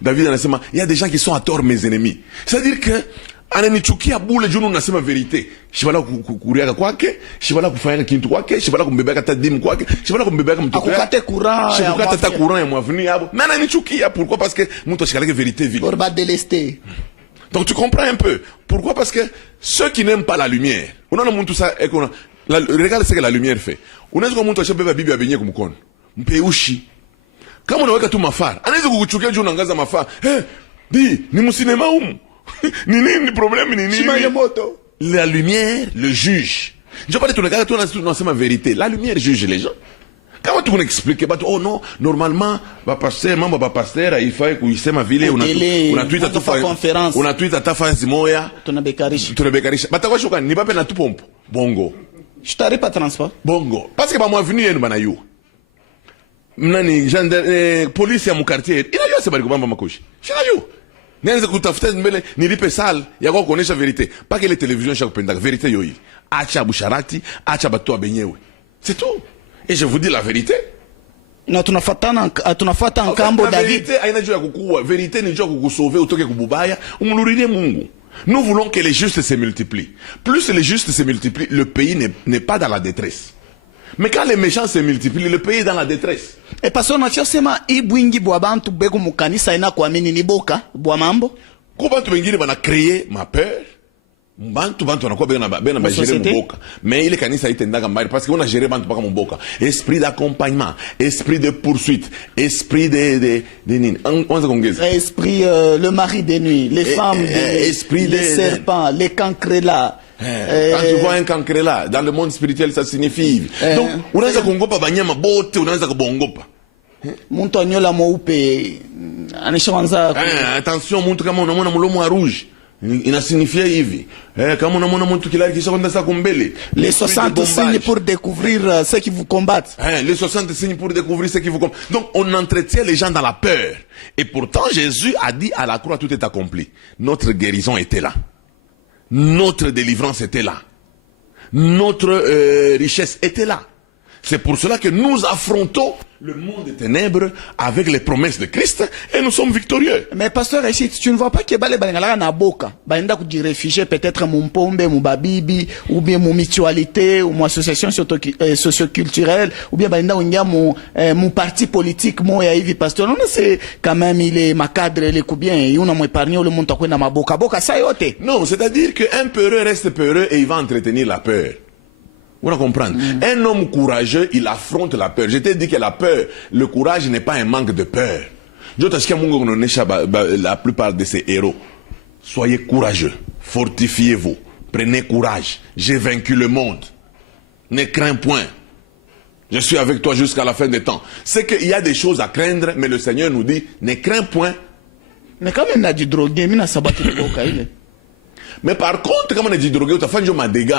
David il y a des gens qui sont à tort mes ennemis. C'est-à-dire que ananichukia bule juu unasema vérité. Shibala kuriaka kwake, shibala kufanya kintu kwake, shibala kumbebeka tadimu kwake, shibala kumbebeka mtoto wake. Akukate courant. Shibala tata courant ya mwavuni yabo. Mais ananichukia pourquoi? Parce que mtu ashikaleke vérité vile. Pour ba délester. Donc tu comprends un peu. Pourquoi? Parce que ceux qui n'aiment pas la lumière, unaona mtu ça regarde ce que la lumière fait. Unaweza kwa mtu ashabeba bibi abenye kumkono. Mpeushi. Kama unaweka tu mafara, anaweza kukuchukia juu unaangaza mafara. Ni msinema humu. Ni problème ni nini? La lumière le juge. Je parle de tout c'est ma vérité. La lumière juge les gens. Comment tu expliques oh non, normalement pasteur il faut que il ma ville on a tweet à ta conférence. On a tweet à ta face moya. Tunabekarisha. Batakwa shuka ni bape na tu pompo. Bongo. Je t'arrive pas transport. Bongo. Parce que ba moi venu yenu bana yo. Nani gendarme police ya mu quartier. Ina yo se bari kubamba makoshi. Shina yo. Nianze kutafuta mbele nilipe sal ya kwa kuonesha vérité. Pas que les télévisions chaque pendant vérité yo hii. Acha busharati, acha batu abenyewe. C'est tout. Et je vous dis la vérité. Na tunafata nkambo David. Vérité haina juu ya kukua. Vérité ni juu ya kukusauver utoke kububaya, umululie Mungu. Nous voulons que les justes se multiplient. Plus les justes se multiplient, le pays n'est pas dans la détresse. Mais quand les méchants se multiplient, le pays est dans la détresse. Et parce qu'on a sema ibwingi bwa bantu bego mukanisa ina kuamini ni boka bwa mambo. Ko bantu wengine bana créer ma peur. Bantu wanakuwa bena ba gérer mboka. Mais ile kanisa itendaka mbali parce que on a géré bantu paka mboka. Esprit d'accompagnement, esprit de poursuite, esprit de nini. On s'ongeza. Esprit le mari des nuits, les femmes esprit les serpents, les cancrelats. Quand tu vois un cancrelat dans le monde spirituel ça signifie. Donc unaweza kuongopa banyama bote, unaweza kubongopa. Muntu anyola mweupe anishaanza attention muntu kama unamwona mlomo wa rouge inasignifia hivi kama unamwona mtu kilari kisha kwenda saa kumbele les 60 signes pour découvrir ceux qui vous combattent. Les 60 signes pour découvrir ceux qui vous combattent. Donc on entretient les gens dans la peur. Et pourtant Jésus a dit à la croix tout est accompli. Notre guérison était là. Notre délivrance était là. Notre richesse était là. C'est pour cela que nous affrontons le monde des ténèbres avec les promesses de Christ et nous sommes victorieux. Mais pasteur Rachid, tu ne vois pas que bale balengala na boka, baenda ku di réfugier peut-être mon pombe, mon babibi ou bien mon mutualité ou mon association socioculturelle ou bien baenda ungia mon parti politique mo ya hivi pasteur. Non c'est quand même il est ma cadre les coubien et on a mo épargné le monde takwenda maboka boka ça yote. Non, c'est-à-dire qu'un peureux reste peureux et il va entretenir la peur. Vous comprenez? Un homme courageux, il affronte la peur. Je t'ai dit que la peur, le courage n'est pas un manque de peur. La plupart de ces héros, soyez courageux, fortifiez-vous, prenez courage. J'ai vaincu le monde. Ne crains point. Je suis avec toi jusqu'à la fin des temps. C'est qu'il y a des choses à craindre, mais le Seigneur nous dit, ne crains point. Mais quand même, on a du drogué, mais par contre, quand on a dit drogué, tu as fait un dégâts.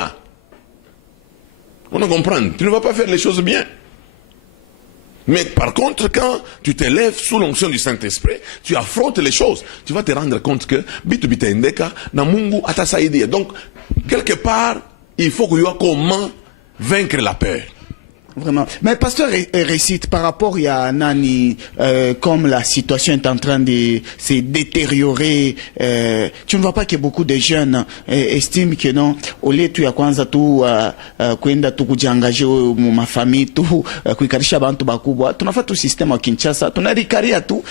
On comprend. Tu ne vas pas faire les choses bien. Mais par contre, quand tu te lèves sous l'onction du Saint-Esprit, tu affrontes les choses. Tu vas te rendre compte que donc, quelque part, il faut qu'il y ait comment vaincre la peur. Vraiment. Mais pasteur récite par rapport à Nani, comme la situation est en train de se détériorer, tu ne vois pas que beaucoup de jeunes estiment que non, au lieu tu ya kwanza tu kwenda tu kujiangaje ma famille tu kuikarisha bantu bakubwa, tunafaa tu system wa Kinshasa, tunarikaria tu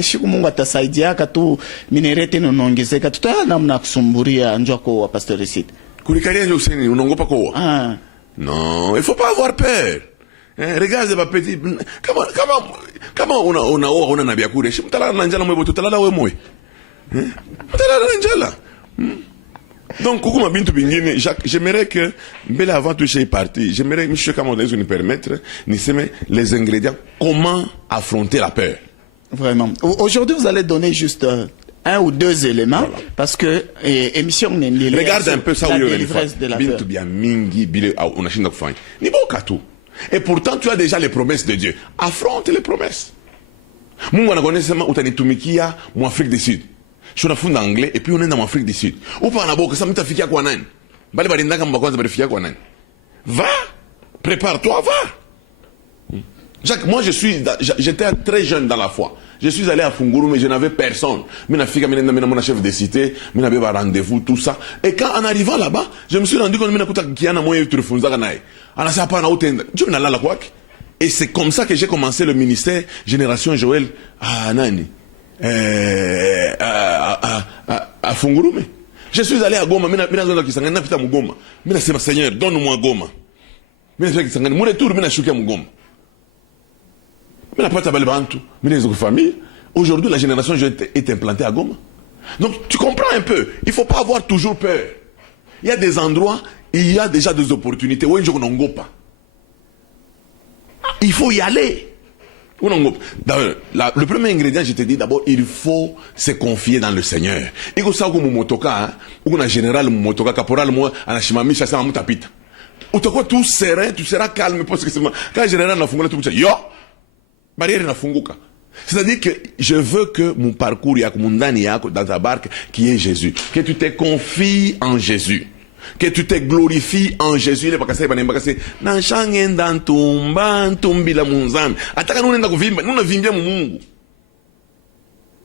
shiku Mungu atasaidiaka tu minerete ninaongezeka, tutana namna kusumburia njoko wa pasteur récite. Kurikaria ndio useni unongopa kwa. Non, il ne faut pas avoir peur. Regarde ma petite. Comment on a bien couru? Donc, j'aimerais que, belle avant tout chez parti, j'aimerais, monsieur Kamodez, nous permettre, les ingrédients, comment affronter la peur. Vraiment. Aujourd'hui, vous allez donner juste un ou deux éléments, voilà. Parce que émission regarde un peu ça où et pourtant tu as déjà les promesses de Dieu. Affronte les promesses. Mungu anakuonesha sema utanitumikia mu Afrique du Sud. Je suis en anglais et puis on est dans Afrique du Sud. Ou pas naboka ça mtafikia kwa nani? Bali bali ndaka mbakwanza balifikia kwa nani? Va, prépare-toi, va. Jacques, moi j'étais très jeune dans la foi. Je suis allé à Funguru, mais je n'avais personne. Mina fika, mon chef de cité, mina beba rendez-vous, tout ça. Et quand en arrivant là-bas, je me suis rendu compte qu'il y a un moyen de faire ça. Et c'est comme ça que j'ai commencé le ministère Génération Joël à Nani, à Funguru. Je suis allé à Goma, mina c'est ma Seigneur, donne-moi Goma. Mina mon retour, mina choukia Goma. Aujourd'hui, la génération est implantée à Goma. Donc, tu comprends un peu. Il ne faut pas avoir toujours peur. Il y a des endroits, il y a déjà des opportunités. Il faut y aller. Le premier ingrédient, je te dis d'abord, il faut se confier dans le Seigneur. Il faut savoir que motoka, ou un général motoka, caporal moi, anashimami chassa mutapita. Ou tu tout serein, tu seras calme parce que quand le général n'a fungula tout yo. Barrière na funguka. C'est-à-dire que je veux que mon parcours dans ta barque qui est Jésus, que tu te confies en Jésus, que tu te glorifies en Jésus. Il est pas cassé, na shangen dan tumba tumbi la munzam. Ataka nous nenda kuvimba, nous na vimbia mungu.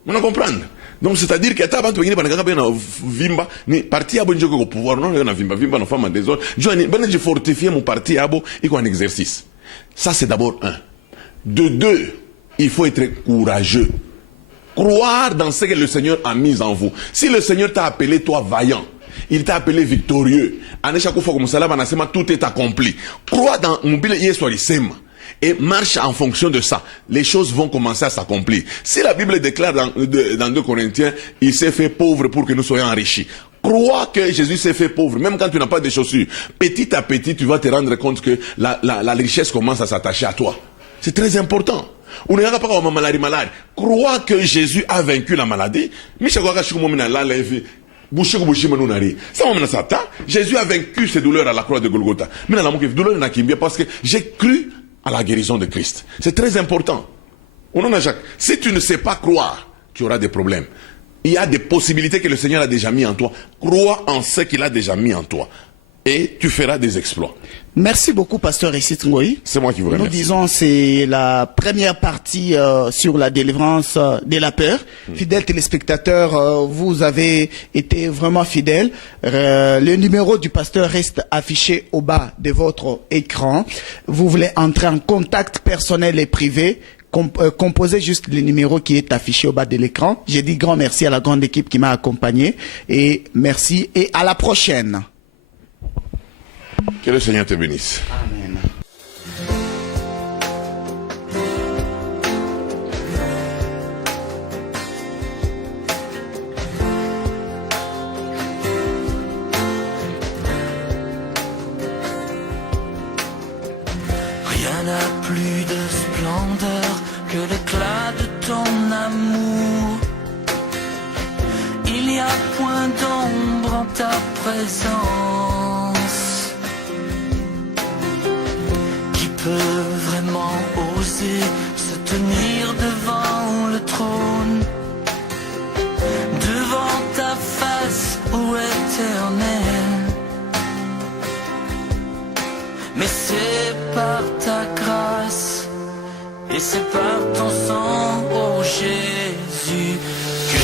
Vous comprendre? Donc c'est-à-dire que ataba bantu wengine banakaka bena vimba ni parti abo njoko ko pouvoir non na vimba no femme des autres. Joani bana je fortifier mon parti abo iko un exercice. Ça c'est d'abord un. De deux, il faut être courageux. Croire dans ce que le Seigneur a mis en vous. Si le Seigneur t'a appelé, toi, vaillant, il t'a appelé victorieux. Tout est accompli. Crois dans et marche en fonction de ça. Les choses vont commencer à s'accomplir. Si la Bible déclare dans 2 Corinthiens, il s'est fait pauvre pour que nous soyons enrichis. Crois que Jésus s'est fait pauvre, même quand tu n'as pas de chaussures. Petit à petit, tu vas te rendre compte que la richesse commence à s'attacher à toi. C'est très important. On n'est pas malade. Crois que Jésus a vaincu la maladie. Jésus a vaincu ses douleurs à la croix de Golgotha. Parce que j'ai cru à la guérison de Christ. C'est très important. Si tu ne sais pas croire, tu auras des problèmes. Il y a des possibilités que le Seigneur a déjà mis en toi. Crois en ce qu'il a déjà mis en toi. et tu feras des exploits. Merci beaucoup, pasteur Essit Ngoï. C'est moi qui vous Nous remercie. disons c'est la première partie sur la délivrance de la peur. Fidèles téléspectateurs, vous avez été vraiment fidèles. Le numéro du pasteur reste affiché au bas de votre écran. Vous voulez entrer en contact personnel et privé, composez juste le numéro qui est affiché au bas de l'écran. J'ai dit grand merci à la grande équipe qui m'a accompagné et merci et à la prochaine. Que le Seigneur te bénisse. Amen. Rien n'a plus de splendeur que l'éclat de ton amour. Il n'y a point d'ombre en ta présence. Qui peut vraiment oser se tenir devant le trône, devant ta face, ô éternel? Mais c'est par ta grâce et c'est par ton sang, ô Jésus, que